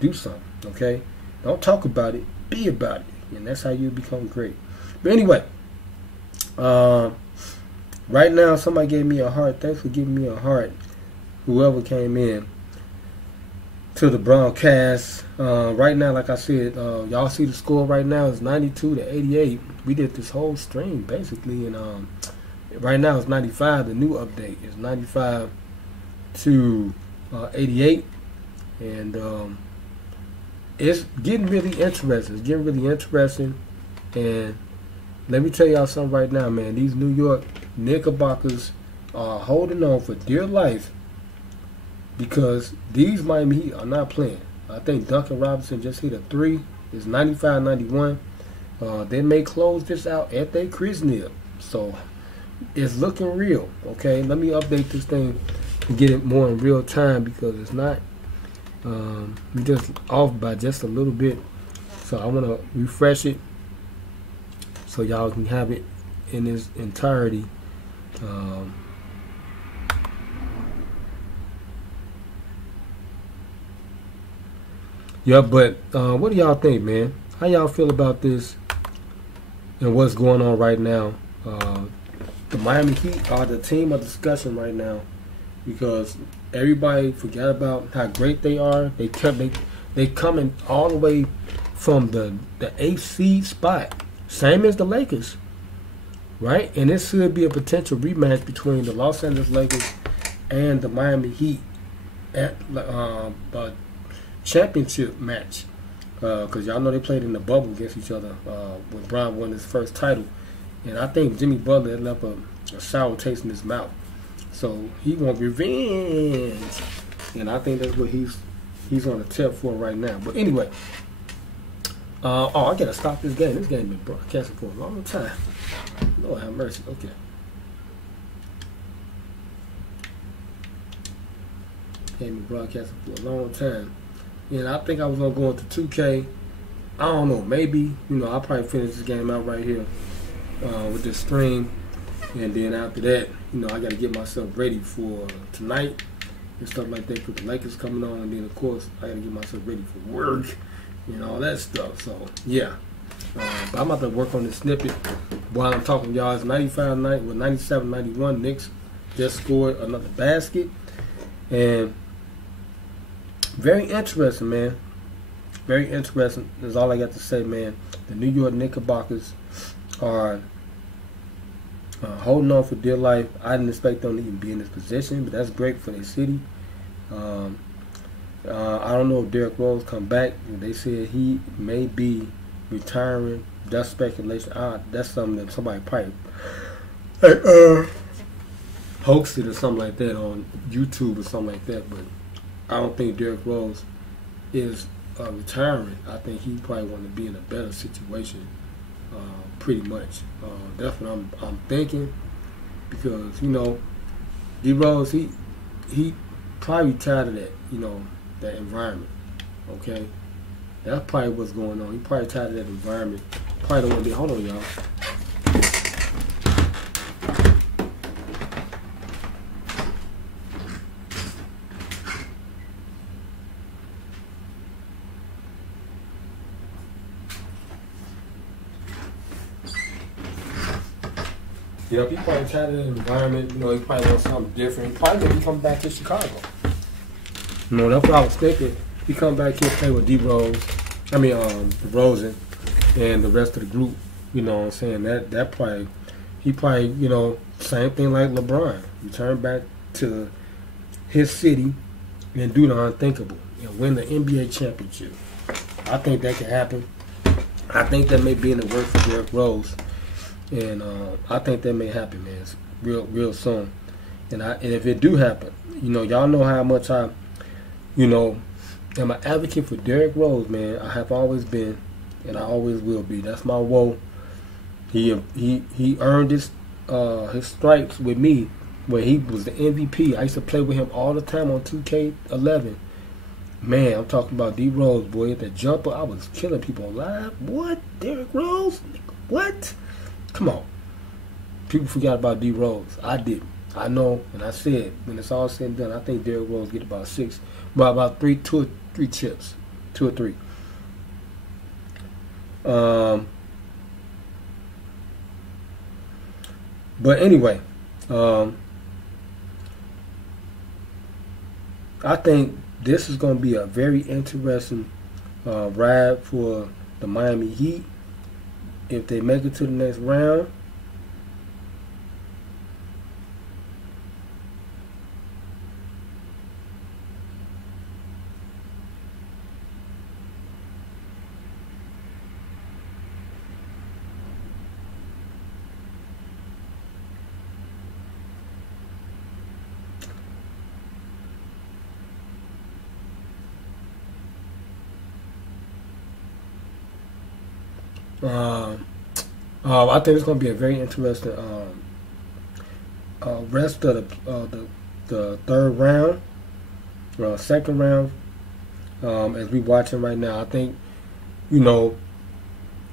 do something. Okay? Don't talk about it. Be about it. And that's how you become great. But anyway, right now somebody gave me a heart. Thanks for giving me a heart. Whoever came in to the broadcast. Right now, like I said, y'all see the score right now is 92-88. We did this whole stream basically, and right now it's 95. The new update is 95-88, and it's getting really interesting. It's getting really interesting, and let me tell y'all something right now, man. These New York Knickerbockers are holding on for dear life. Because these Miami Heat are not playing. I think Duncan Robinson just hit a 3. It's 95-91. They may close this out at their Krisnil. So it's looking real. Okay, let me update this thing and get it more in real time because it's not. We just off by just a little bit. So I want to refresh it so y'all can have it in its entirety. Yeah, but what do y'all think, man? How y'all feel about this and what's going on right now? The Miami Heat are the team of discussion right now because everybody forgot about how great they are. They coming all the way from the 8th seed spot, same as the Lakers, right? And this should be a potential rematch between the Los Angeles Lakers and the Miami Heat at championship match, because y'all know they played in the bubble against each other when Bron won his first title, and I think Jimmy Butler had left a sour taste in his mouth, so he wants revenge, and I think that's what he's on the tip for right now. But anyway, I gotta stop this game. This game been broadcasting for a long time. Lord have mercy. Okay. Game been broadcasting for a long time. And I think I was going to go into 2K. I don't know. Maybe, I'll probably finish this game out right here with this stream. And then after that, I got to get myself ready for tonight and stuff like that because the Lakers coming on. And then, of course, I got to get myself ready for work and all that stuff. So, yeah. But I'm about to work on this snippet while I'm talking to y'all. It's 95-90 with 97-91. Knicks just scored another basket. And very interesting, man. Very interesting. That's all I got to say, man. The New York Knickerbockers are holding on for dear life. I didn't expect them to even be in this position, but that's great for their city. I don't know if Derrick Rose come back. They said he may be retiring. That's speculation. That's something that somebody probably hoaxed it or something like that on YouTube or something like that. But I don't think Derrick Rose is retiring. I think he probably want to be in a better situation. Pretty much. That's what I'm thinking, because D Rose he probably tired of that that environment. Okay, that's probably what's going on. He probably tired of that environment. Probably don't want to be. Hold on, y'all. Yep, he probably tired of the environment. He probably wants something different. He probably maybe come back to Chicago. That's what I was thinking. He come back here, play with D Rose. DeRozan and the rest of the group. You know what I'm saying? That probably, he probably, same thing like LeBron. Return back to his city and do the unthinkable and win the NBA championship. I think that could happen. I think that may be in the works for Derrick Rose. And I think that may happen, man. It's real soon. And if it do happen, y'all know how much I, am an advocate for Derrick Rose, man. I have always been, and I always will be. That's my woe. He earned his stripes with me, where he was the MVP. I used to play with him all the time on 2K11. Man, I'm talking about D Rose, boy. At the jumper, I was killing people live. What? Derrick Rose? What? Come on. People forgot about D Rose. I didn't. I know, and I said, when it's all said and done, I think Derrick Rose get about two or three chips. 2 or 3. But anyway, I think this is going to be a very interesting ride for the Miami Heat. If they make it to the next round, I think it's going to be a very interesting rest of the third round, second round. As we watching right now, I think the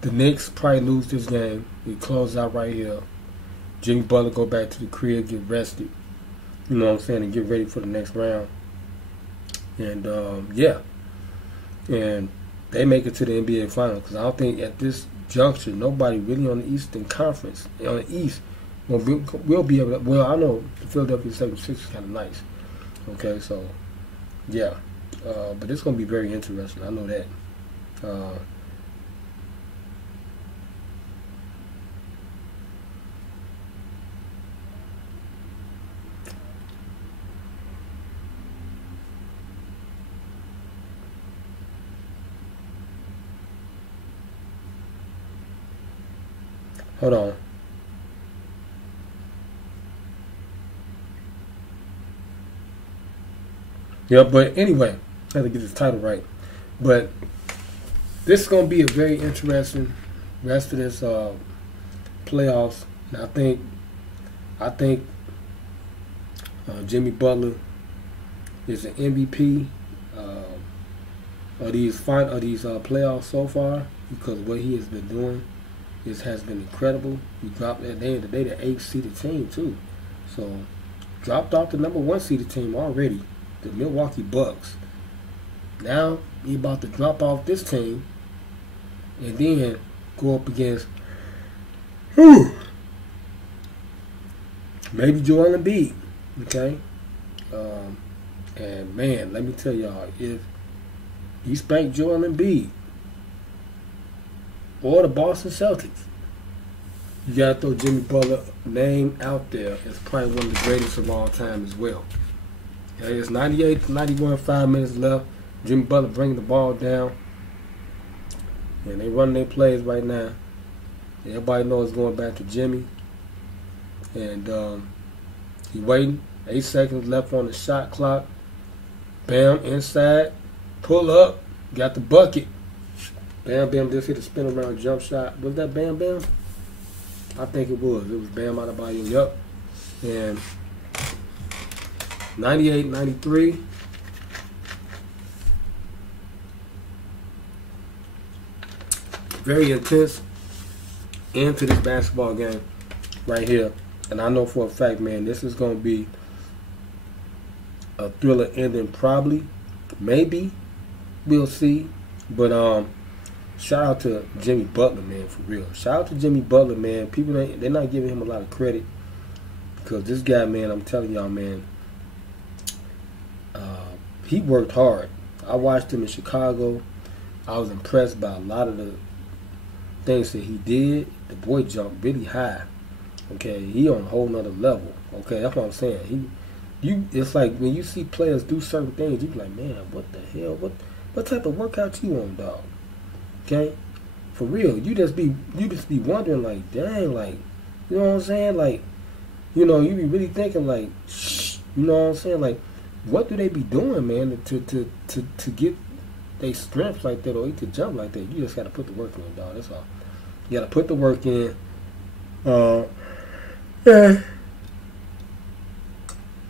Knicks probably lose this game. We close out right here. Jimmy Butler go back to the crib, get rested. You know what I'm saying, and get ready for the next round. And and they make it to the NBA Finals, because I don't think at this juncture nobody really on the Eastern Conference, on the East, will be able to. Well, I know the Philadelphia 76ers is kind of nice. Okay, so yeah, but it's going to be very interesting. I know that. Hold on. Yeah, but anyway, I have to get this title right. But this is going to be a very interesting rest of this playoffs. And I think Jimmy Butler is an MVP of these playoffs so far, because what he has been doing has been incredible. He dropped at the end of the day the 8th seeded team too. So dropped off the number 1 seeded team already, the Milwaukee Bucks. Now he about to drop off this team and then go up against maybe Joel Embiid. Okay? And man, let me tell y'all, if he spanked Joel Embiid or the Boston Celtics, you gotta throw Jimmy Butler name out there as probably one of the greatest of all time as well. Okay, it's 98-91, 5 minutes left. Jimmy Butler bringing the ball down, and they running their plays right now. Everybody knows it's going back to Jimmy, and he waiting. 8 seconds left on the shot clock. Bam, inside, pull up, got the bucket. Bam Bam just hit a spin around jump shot. Was that Bam Bam? I think it was. It was Bam Adebayo. Yup. And 98-93. Very intense into this basketball game right here. And I know for a fact, man, this is going to be a thriller ending probably. Maybe. We'll see. But shout out to Jimmy Butler, man, for real. Shout out to Jimmy Butler, man. People, they're not giving him a lot of credit because this guy, man, I'm telling y'all, man, he worked hard. I watched him in Chicago. I was impressed by a lot of the things that he did. The boy jumped really high. Okay, he on a whole nother level. Okay, that's what I'm saying. It's like when you see players do certain things, you be like, man, what the hell? What type of workout you on, dog? Okay, for real, you just be wondering, like, dang, like, you know what I'm saying? Like, you know, you be really thinking, like, shh, you know what I'm saying? Like, what do they be doing, man, to get their strength like that or to jump like that? You just got to put the work in, dog. That's all. You got to put the work in. Yeah.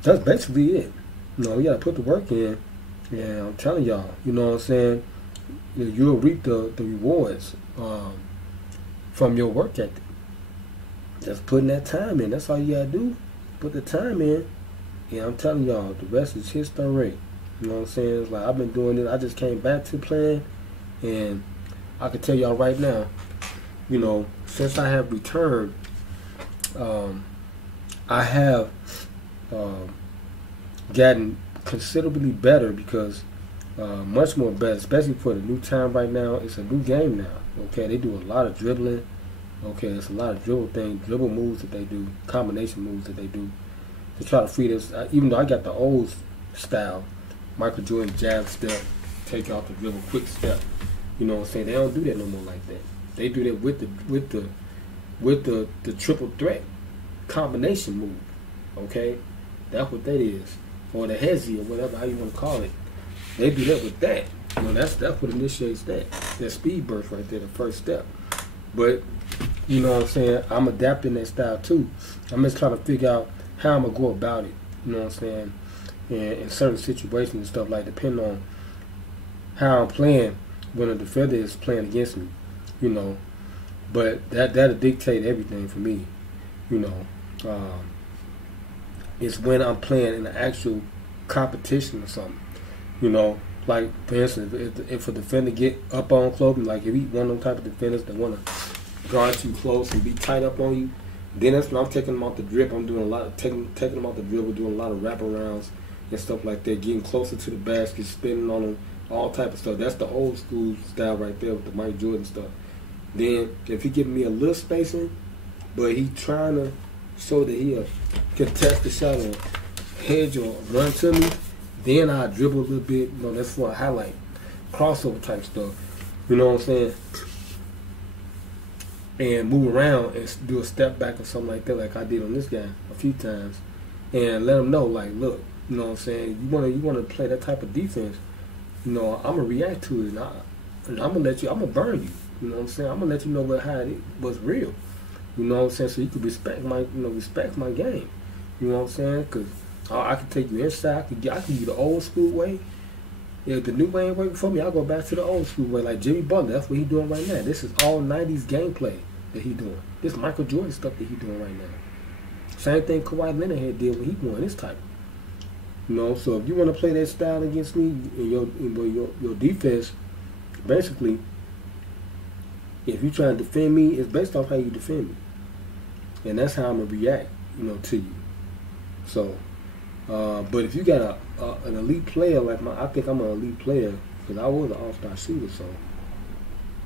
That's basically it. You know, you got to put the work in. Yeah, I'm telling y'all, you know what I'm saying? You'll reap the rewards from your work ethic. Just putting that time in. That's all you gotta do. Put the time in. Yeah, I'm telling y'all, the rest is history. You know what I'm saying? It's like I've been doing it. I just came back to playing, and I can tell y'all right now, you know, since I have returned, I have gotten considerably better because. Much more better, especially for the new time right now. It's a new game now. Okay, they do a lot of dribbling. Okay, it's a lot of dribble moves that they do, combination moves that they do to try to free this. Even though I got the old style, Michael Jordan jab step, take off the dribble, quick step. You know what I'm saying? They don't do that no more like that. They do that with the triple threat combination move. Okay, that's what that is, or the hezzy or whatever how you want to call it. They do that with that. You know, that's what initiates that speed burst right there, the first step. But, you know what I'm saying, I'm adapting that style too. I'm just trying to figure out how I'm going to go about it. You know what I'm saying? And in certain situations and stuff, like depending on how I'm playing when a defender is playing against me. You know. But that'll dictate everything for me. You know. It's when I'm playing in an actual competition or something. You know, like for instance, if a defender get up on close, like if he one of them type of defenders that want to guard you close and be tight up on you, then that's when I'm taking them off the drip. I'm doing a lot of taking them off the dribble, doing a lot of wraparounds and stuff like that, getting closer to the basket, spinning on them, all type of stuff. That's the old school style right there with the Mike Jordan stuff. Then if he give me a little spacing, but he trying to show that he contest the shot or hedge or run to me. Then I dribble a little bit, you know, that's for a highlight, crossover type stuff, you know what I'm saying? And move around and do a step back or something like that, like I did on this guy a few times, and let him know, like, look, you know what I'm saying? You wanna play that type of defense, you know, I'm gonna react to it, and I'm gonna burn you, you know what I'm saying? I'm gonna let you know how it was real, you know what I'm saying? So you can respect my game, you know what I'm saying? Because I can take you inside. I can give you the old school way. If the new way ain't working for me, I'll go back to the old school way. Like Jimmy Butler, that's what he's doing right now. This is all 90s gameplay that he's doing. This Michael Jordan stuff that he's doing right now. Same thing Kawhi Leonard had did when he won this type. You know, so if you want to play that style against me and your defense, basically, if you try to defend me, it's based off how you defend me. And that's how I'm going to react, you know, to you. So, but if you got an elite player like I think I'm an elite player because I was an all-star shooter. So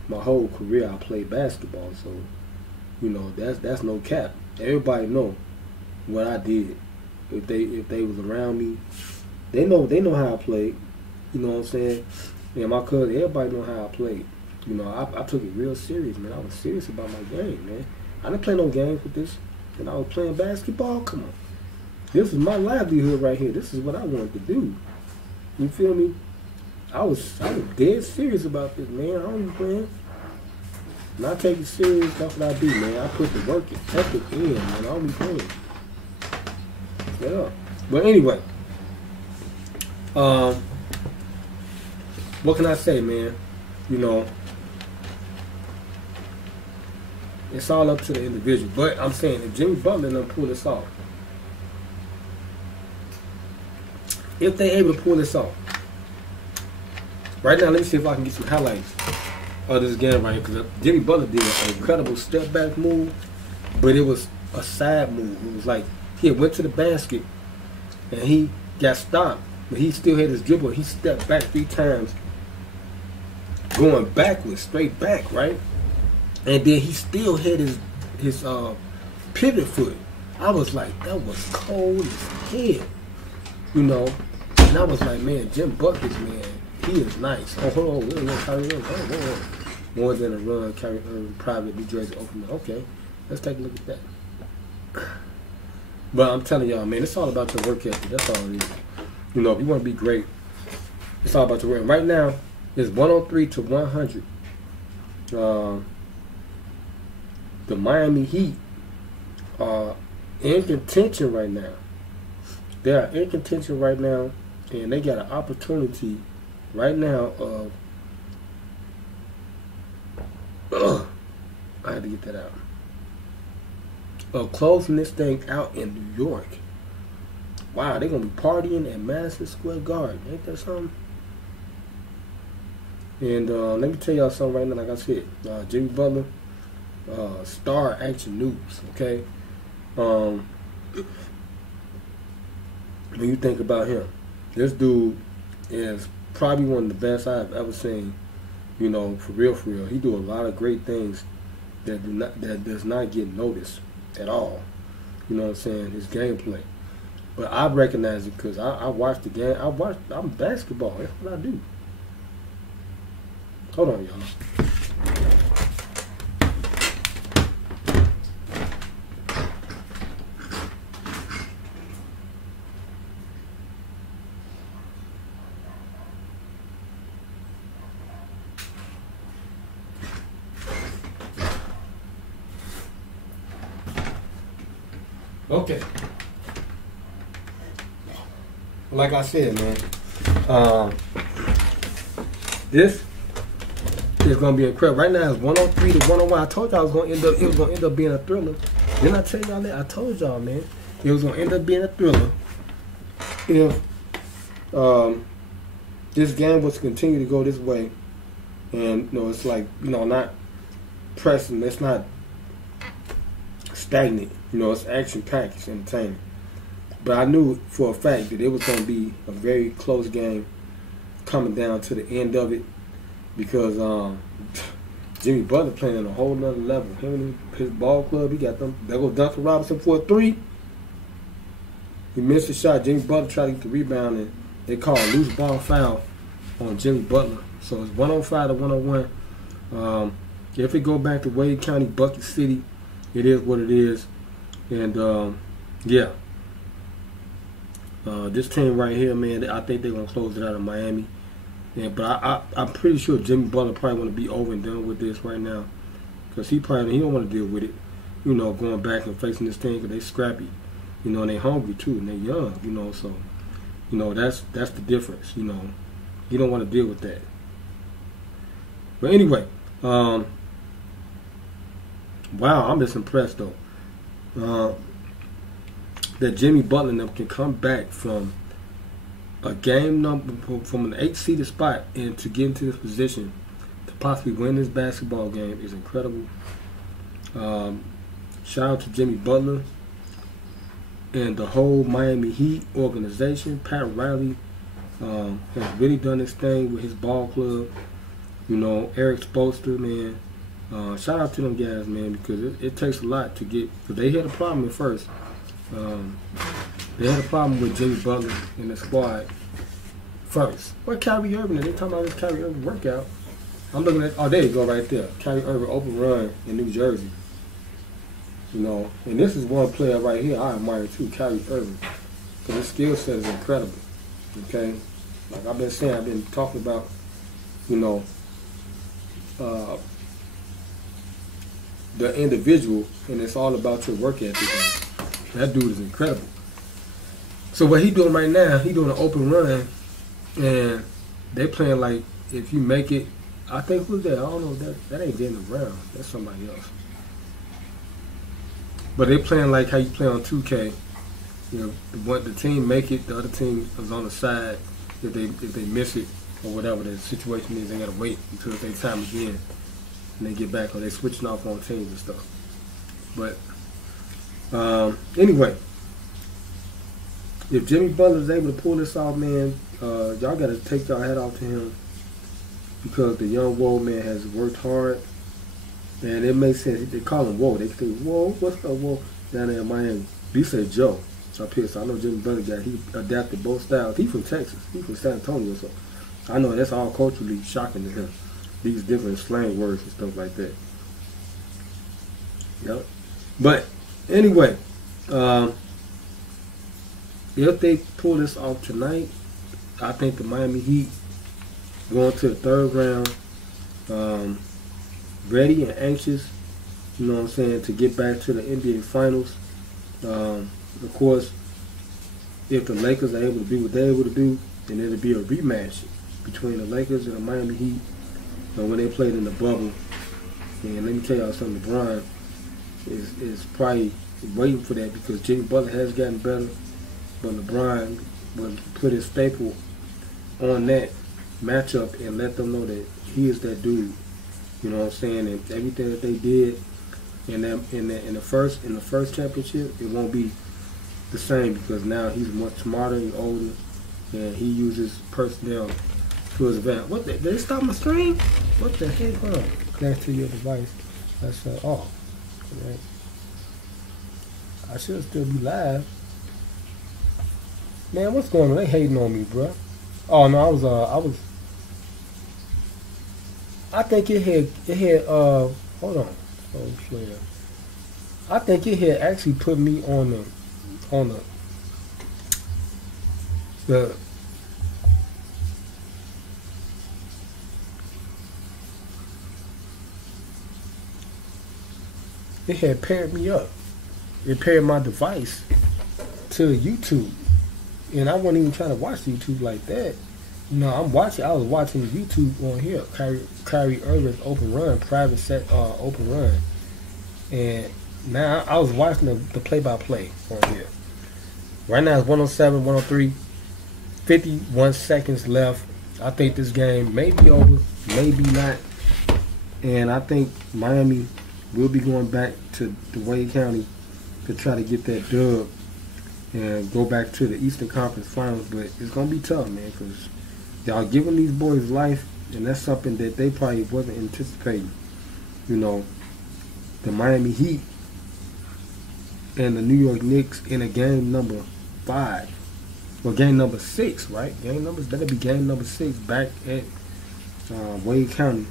my whole career I played basketball. So You know, that's no cap. Everybody know what I did. If they was around me, they know how I played. You know what I'm saying? And my cousin, everybody know how I played. You know, I took it real serious, man. I was serious about my game, man. I didn't play no games with this. And I was playing basketball. Come on, this is my livelihood right here. This is what I wanted to do. You feel me? I was dead serious about this, man. I don't be playing. And I take it serious. That's what I do, man. I put the work and ethic in, man. I don't be playing. Yeah. But anyway, what can I say, man? You know, it's all up to the individual. But I'm saying, if Jimmy Butler done pull this off, if they able to pull this off, right now, let me see if I can get some highlights of this game right here. Because Jimmy Butler did an incredible step back move, but it was a side move. It was like he went to the basket and he got stopped, but he still had his dribble. He stepped back 3 times, going backwards, straight back, right? And then he still had his pivot foot. I was like, that was cold as hell, you know. And I was like, man, Jim Buckets, man, he is nice. Oh, hold on, we're gonna carry on. Oh, more than a run, carry private New Jersey opener. Okay, let's take a look at that. But I'm telling y'all, man, it's all about your work ethic. That's all it is. You know, if you want to be great, it's all about your work. Right now, it's 103 to 100. The Miami Heat are in contention right now. They are in contention right now, and they got an opportunity right now of I had to get that out. Of closing this thing out in New York. Wow, they're gonna be partying at Madison Square Garden. Ain't that something? And let me tell y'all something right now. Like I said, Jimmy Butler, Star Action News. Okay, when you think about him, this dude is probably one of the best I've ever seen. You know, for real, for real. He do a lot of great things that does not get noticed at all. You know what I'm saying? His gameplay. But I recognize it because I watch the game. I'm basketball. That's what I do. Hold on, y'all. Okay. Like I said, man, this is gonna be incredible. Right now it's 103 to 101. I told y'all it was gonna end up being a thriller. Didn't I tell y'all that? I told y'all, man, it was gonna end up being a thriller if this game was to continue to go this way. And you know, it's like, you know, not pressing. It's not stagnant. You know, it's action packed. It's entertaining. But I knew for a fact that it was going to be a very close game coming down to the end of it because Jimmy Butler playing on a whole nother level. Him and his ball club, he got them. There goes Duncan Robinson for a 3. He missed the shot. Jimmy Butler tried to get the rebound, and they call a loose ball foul on Jimmy Butler. So it's 105 to 101. If it go back to Wade County, Bucket City, it is what it is. And yeah. This team right here, man, I think they're going to close it out in Miami. Yeah, but I'm pretty sure Jimmy Butler probably want to be over and done with this right now. Because he don't want to deal with it, you know, going back and facing this team because they scrappy, you know, and they hungry too, and they young, you know, so, you know, that's the difference, you know. You don't want to deal with that. But anyway, wow, I'm just impressed, though. That Jimmy Butler can come back from a game number from an 8-seeded spot and to get into this position to possibly win this basketball game is incredible. Shout out to Jimmy Butler and the whole Miami Heat organization. Pat Riley has really done his thing with his ball club. You know, Eric Spoelstra, man, Shout out to them guys, man, because it takes a lot to get. Because they had a problem at first. They had a problem with Jimmy Butler in the squad first. What Kyrie Irving? They talking about this Kyrie Irving workout. I'm looking at. Oh, there you go, right there. Kyrie Irving open run in New Jersey. You know, and this is one player right here I admire too, Kyrie Irving, because his skill set is incredible. Okay, like I've been saying, I've been talking about, you know, the individual, and it's all about your work ethic. That dude is incredible. So what he doing right now, he doing an open run, and they playing like if you make it. I think who's that? I don't know. That ain't Jaylen Brown. That's somebody else. But they playing like how you play on 2K. You know, the team make it, the other team is on the side. If they miss it or whatever the situation is, they gotta wait until it's their time again, and they get back, or they switching off on teams and stuff. But anyway, if Jimmy Butler is able to pull this off, man, y'all gotta take y'all hat off to him, because the young Whoa man has worked hard. And it makes sense. They call him Whoa. They say, Whoa, what's up, Whoa? Down there in Miami. He said Joe up here. So I know Jimmy Butler guy. He adapted both styles. He from Texas. He from San Antonio. So I know that's all culturally shocking to him. These different slang words and stuff like that. Yep. But anyway, if they pull this off tonight, I think the Miami Heat going to the third round. Ready and anxious, you know what I'm saying, to get back to the NBA Finals. Of course, if the Lakers are able to do what they're able to do, then it'll be a rematch between the Lakers and the Miami Heat when they played in the bubble. And let me tell y'all something, LeBron is probably waiting for that, because Jimmy Butler has gotten better, but LeBron will put his staple on that matchup and let them know that he is that dude. You know what I'm saying? And everything that they did in the first championship, it won't be the same, because now he's much smarter and older, and he uses personnel to his advantage. What did they stop my stream? What the heck? Hold on. Connect to your device. That's off. Right. I should still be live. Man, what's going on? They hating on me, bro. Oh no, I was. I think it had hold on. Oh, player. I think it had actually put me on the it had paired me up. It paired my device to YouTube. And I wasn't even trying to watch YouTube like that. No, I was watching YouTube on here. Kyrie Irving's open run, private set open run. And now I was watching the play-by-play on here. Right now it's 107, 103, 51 seconds left. I think this game may be over, maybe not. And I think Miami will be going back to Wade County to try to get that dub and go back to the Eastern Conference Finals. But it's going to be tough, man, because y'all giving these boys life, and that's something that they probably wasn't anticipating. You know, the Miami Heat and the New York Knicks in a game number 5. Well, game number 6, right? That'll be game number 6 back at Wade County.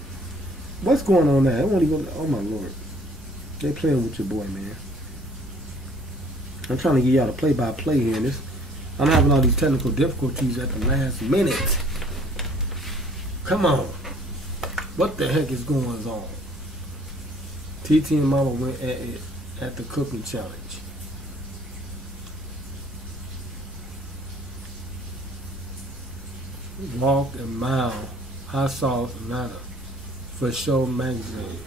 What's going on there? Oh my Lord. They playing with your boy, man. I'm trying to get y'all the play-by-play here. I'm having all these technical difficulties at the last minute. Come on. What the heck is going on? TT and Mama went at it at the cooking challenge. Walk a mile. Hot sauce nada. For show magazine.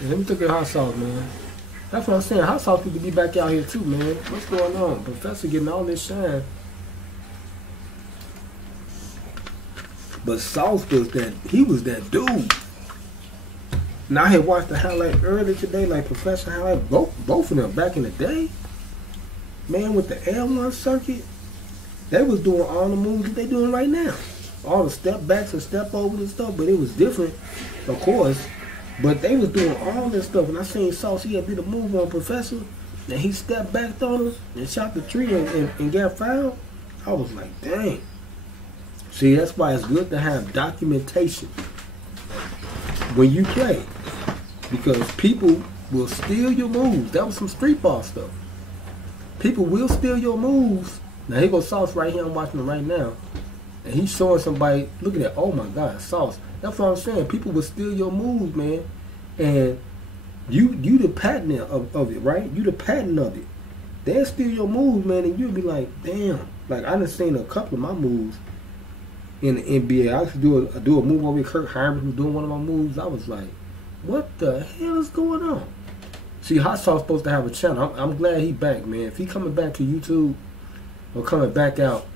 And let me look at hot sauce, man. That's what I'm saying. Hot sauce people be back out here too, man. What's going on? Professor getting all this shine. But Sauce was that dude. Now I had watched the highlight earlier today, like Professor highlight, both of them back in the day. Man, with the L1 circuit, they was doing all the moves that they doing right now. all the step backs and step overs and stuff, but it was different, of course. But they was doing all this stuff, and I seen Sauce, he had did a move on Professor, and he stepped back on us and shot the tree and got fouled. I was like, dang. See, that's why it's good to have documentation when you play, because people will steal your moves. That was some street ball stuff. People will steal your moves. Now here goes Sauce right here. I'm watching him right now, and he's showing somebody. Look at that! Oh my God, Sauce. That's what I'm saying. People will steal your moves, man, and you the patent of it, right? You the patent of it. They'll steal your moves, man, and you'll be like, damn. Like I done seen a couple of my moves in the NBA. I used to do a move over here. Kirk Heinrich was doing one of my moves. I was like, what the hell is going on? See, Hot Sauce supposed to have a channel. I'm glad he back, man. If he coming back to YouTube or coming back out,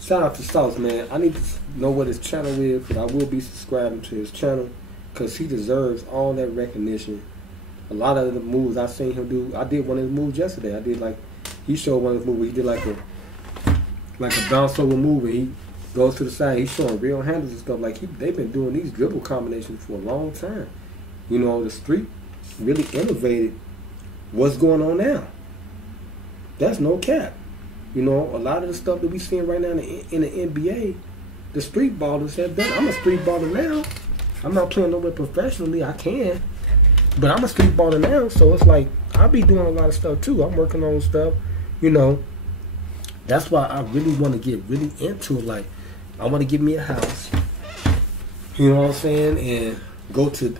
shout out to Sauce, man. I need to know what his channel is, because I will be subscribing to his channel, because he deserves all that recognition. A lot of the moves I seen him do, I did one of his moves yesterday. I did he showed one of his moves. He did like a bounce over move, and he goes to the side. He's showing real handles and stuff. Like they've been doing these dribble combinations for a long time. You know, the street really innovated what's going on now. That's no cap. You know, a lot of the stuff that we seeing right now in the NBA, the street ballers have done. I'm a street baller now. I'm not playing nowhere professionally. I can, but I'm a street baller now. So it's like I'll be doing a lot of stuff too. I'm working on stuff. You know, that's why I really want to get really into it. Like I want to get me a house. You know what I'm saying? And go to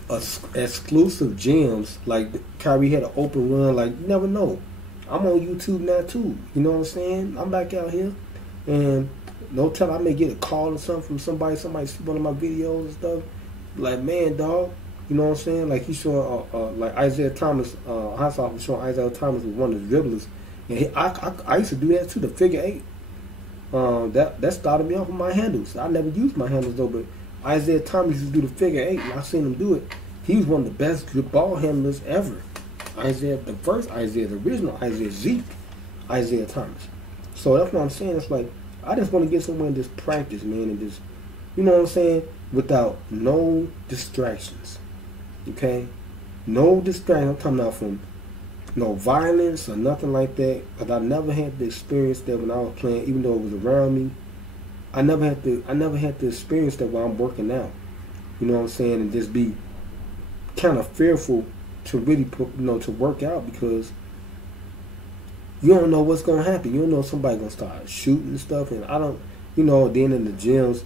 exclusive gyms. Like Kyrie had an open run. Like you never know. I'm on YouTube now too. You know what I'm saying? I'm back out here, and no telling I may get a call or something from somebody see one of my videos and stuff. Like, man, dog, you know what I'm saying? Like he's showing like Isaiah Thomas. Hot Sauce was showing Isaiah Thomas was one of the dribblers, and I used to do that too. The figure eight. That started me off with my handles. I never used my handles though, but Isaiah Thomas used to do the figure eight, and I seen him do it. He was one of the best ball handlers ever. Isaiah, the first Isaiah, the original Isaiah, Zeke, Isaiah Thomas. So that's what I'm saying. It's like, I just want to get somewhere and just practice, man, and just, you know what I'm saying, without no distractions, okay? No distractions. I'm talking about from no violence or nothing like that, because I never had the experience that when I was playing, even though it was around me. I never had to experience that while I'm working out, you know what I'm saying, and just be kind of fearful to really to work out, because you don't know what's gonna happen. You don't know if somebody's gonna start shooting and stuff. And I don't, then in the gyms,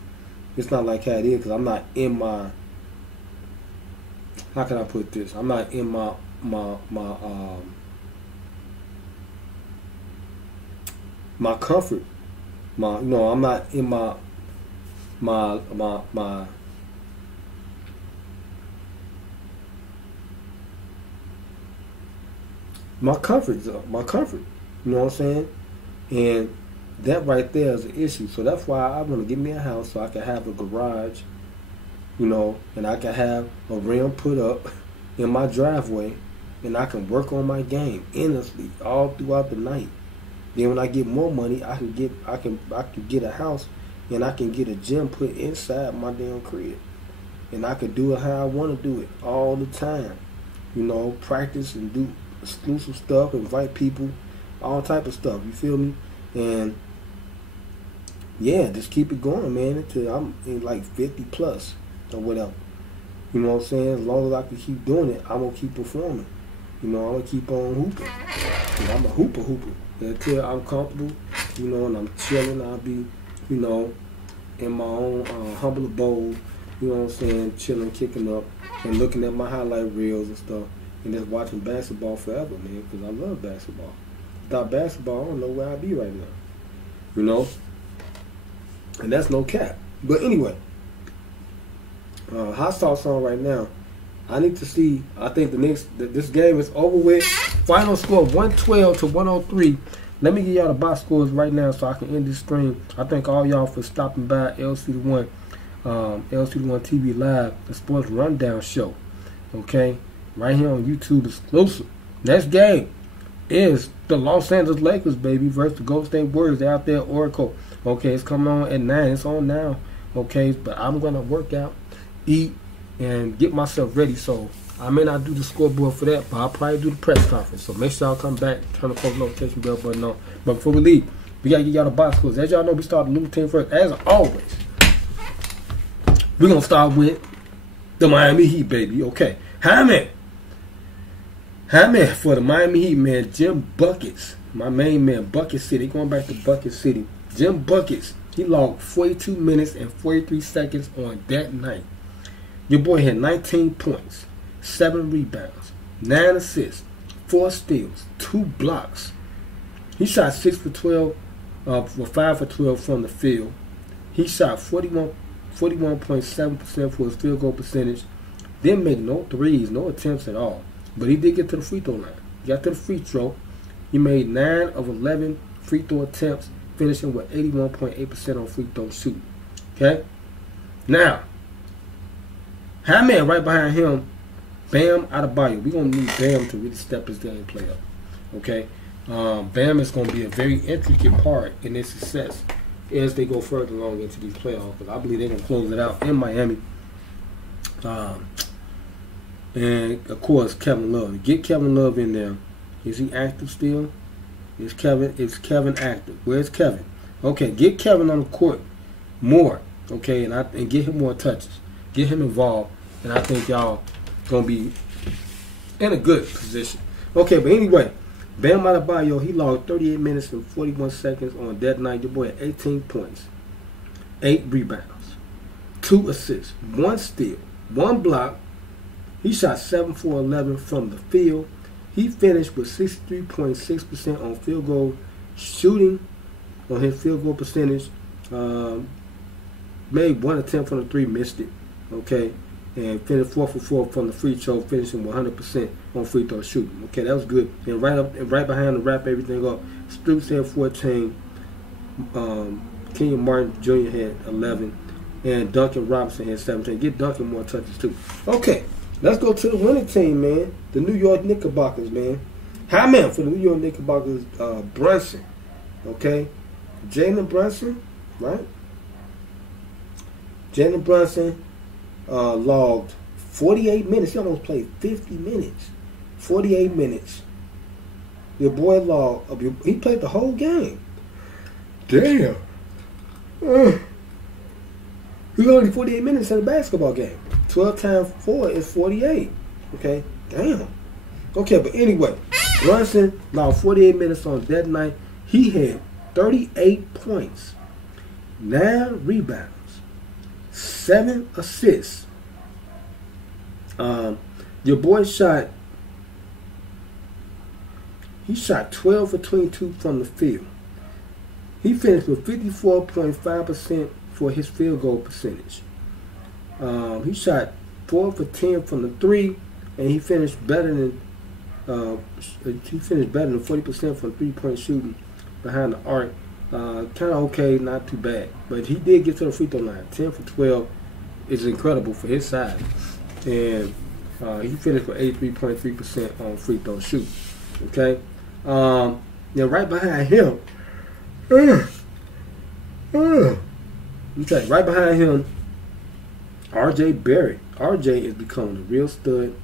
it's not like how it is, because I'm not in my, how can I put this? I'm not in my comfort. I'm not in my comfort zone, my comfort, you know what I'm saying? And that right there is an issue. So that's why I want to get me a house so I can have a garage, and I can have a rim put up in my driveway, and I can work on my game endlessly all throughout the night. Then when I get more money, I can get a house, and I can get a gym put inside my damn crib, and I can do it how I want to do it all the time. Practice and do exclusive stuff, invite people, all type of stuff, you feel me? And yeah, just keep it going, man, until I'm in like 50 plus or whatever. You know what I'm saying? As long as I can keep doing it, I'm gonna keep performing. I'm gonna keep on hooping. I'm a hooper. Until I'm comfortable, and I'm chilling, I'll be, in my own humble abode, you know what I'm saying, chilling, kicking up, and looking at my highlight reels and stuff. And just watching basketball forever, man, because I love basketball. Without basketball, I don't know where I'd be right now. And that's no cap. But anyway, Hot Sauce on right now. I need to see, I think the Knicks, this game is over with. Final score 112-103. Let me give y'all the box scores right now so I can end this stream. I thank all y'all for stopping by LCDAONE, LCDAONE TV Live, the sports rundown show. Okay? Right here on YouTube exclusive. Next game is the Los Angeles Lakers, baby, versus the Golden State Warriors. They're out there at Oracle. Okay, it's coming on at 9. It's on now. Okay, but I'm gonna work out, eat, and get myself ready. So I may not do the scoreboard for that, but I'll probably do the press conference. So make sure y'all come back, turn the post notification bell button on. But before we leave, we gotta get y'all the box scores. As y'all know, we start the new team first. As always, we're gonna start with the Miami Heat, baby. Okay, Hyman for the Miami Heat, man. Jim Buckets, my main man, Bucket City. Going back to Bucket City. Jim Buckets, he logged 42 minutes and 43 seconds on that night. Your boy had 19 points, 7 rebounds, 9 assists, 4 steals, 2 blocks. He shot 6 for 12, 5 for 12 from the field. He shot 41.7% for his field goal percentage. Didn't make no threes, no attempts at all. But he did get to the free throw line. He got to the free throw. He made 9 of 11 free throw attempts, finishing with 81.8% on free throw shooting. Okay? Now, Hyman right behind him, Bam Adebayo. We're going to need Bam to really step his game play up. Okay? Bam is going to be a very intricate part in their success as they go further along into these playoffs. Because I believe they're going to close it out in Miami. And, of course, Kevin Love. Get Kevin Love in there. Is he active still? Is Kevin active? Where's Kevin? Okay, get Kevin on the court more. Okay, and get him more touches. Get him involved. And I think y'all going to be in a good position. Okay, but anyway, Bam Adebayo, he logged 38 minutes and 41 seconds on that night. Your boy had 18 points, 8 rebounds, 2 assists, 1 steal, 1 block. He shot 7 for 11 from the field. He finished with 63.6% on field goal shooting, on his field goal percentage. Made 1 attempt from the 3, missed it. Okay, and finished 4 for 4 from the free throw, finishing 100% on free throw shooting. Okay, that was good. And right behind to wrap everything up, Stoops had 14. Kenyon Martin Jr. had 11, and Duncan Robinson had 17. Get Duncan more touches too. Okay. Let's go to the winning team, man. The New York Knickerbockers, man. Hyman for the New York Knickerbockers, Brunson. Okay? Jalen Brunson, right? Jalen Brunson logged 48 minutes. He almost played 50 minutes. 48 minutes. Your boy logged, he played the whole game. Damn. He only 48 minutes in a basketball game. 12 times 4 is 48. Okay? Damn. Okay, but anyway, Brunson logged 48 minutes on that night. He had 38 points, 9 rebounds, 7 assists. Your boy shot 12 for 22 from the field. He finished with 54.5% for his field goal percentage. He shot 4 for 10 from the 3, and he finished better than 40% from 3-point shooting behind the arc. Kind of okay, not too bad, but he did get to the free throw line. 10 for 12 is incredible for his size, and he finished with 83.3% on free throw shoot. Okay, now right behind him, okay, right behind him, R.J. Barrett. R.J. is becoming a real stud.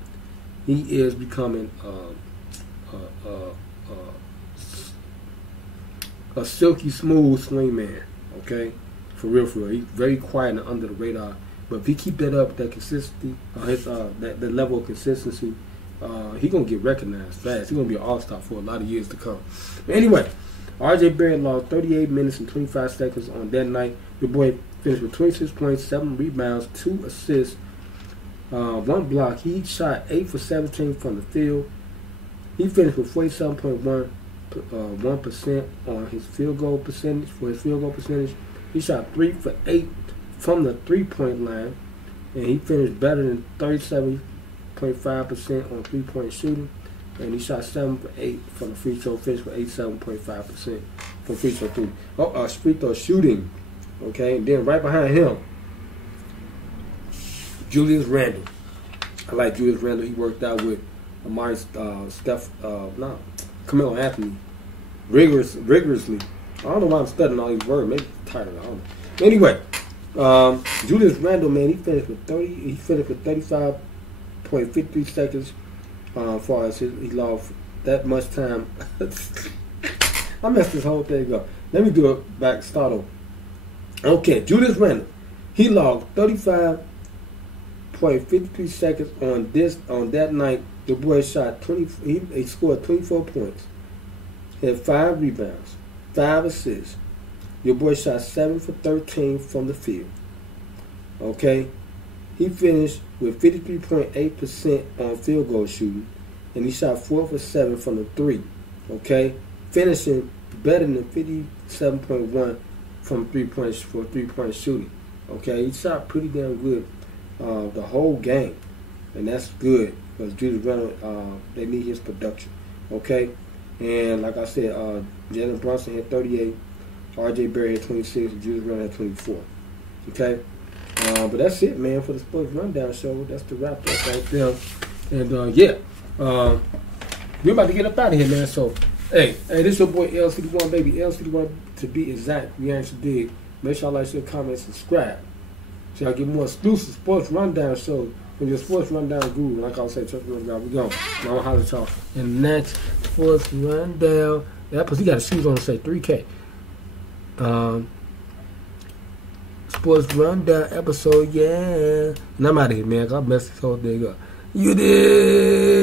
He is becoming a silky smooth swing man. Okay, for real, for real. He's very quiet and under the radar. But if he keep that up, that consistency, that level of consistency, he gonna get recognized fast. He's gonna be an all-star for a lot of years to come. But anyway, R.J. Barrett logged 38 minutes and 25 seconds on that night. Your boy finished with 26 points, 7 rebounds, 2 assists, 1 block. He shot 8 for 17 from the field. He finished with 47.1% on his field goal percentage. For his field goal percentage, he shot 3 for 8 from the 3-point line, and he finished better than 37.5% on 3-point shooting. And he shot 7 for 8 from the free throw, finished with 87.5% from free throw shooting. Okay, and then right behind him, Julius Randle. I like Julius Randle. He worked out with Carmelo Anthony rigorously. I don't know why I'm studying all these words. Maybe I'm tired of it. I don't know. Anyway, Julius Randle, man, he finished with 35.53 seconds. Far as he lost that much time. I messed this whole thing up. Let me do it back. Start over. Okay, Julius Randle, he logged 35.53 seconds on that night. The boy shot 20. He scored 24 points. Had 5 rebounds, 5 assists. Your boy shot 7 for 13 from the field. Okay, he finished with 53.8% on field goal shooting, and he shot 4 for 7 from the 3. Okay, finishing better than 57.1 from 3-point shooting. Okay, he shot pretty damn good the whole game, and that's good because Julius Randle, they need his production. Okay, and like I said, Jalen Brunson had 38, R.J. Barrett had 26, and Julius Randle had 24. Okay, but that's it, man, for the Sports Rundown show. That's the wrap up right there. And yeah, we're about to get up out of here, man. So, hey, this your boy LCDAONE, baby. LCDAONE to be exact. We actually did. Make sure y'all like, share, comment, subscribe. So y'all get more exclusive Sports Rundown shows from your Sports Rundown guru. Like I said, trust me, God, we go. I'm gonna holler at y'all in the next Sports Rundown. Yeah, because he got his shoes on to say 3K. Sports Rundown episode, yeah. And I'm out of here, man. God bless this whole thing up. You did.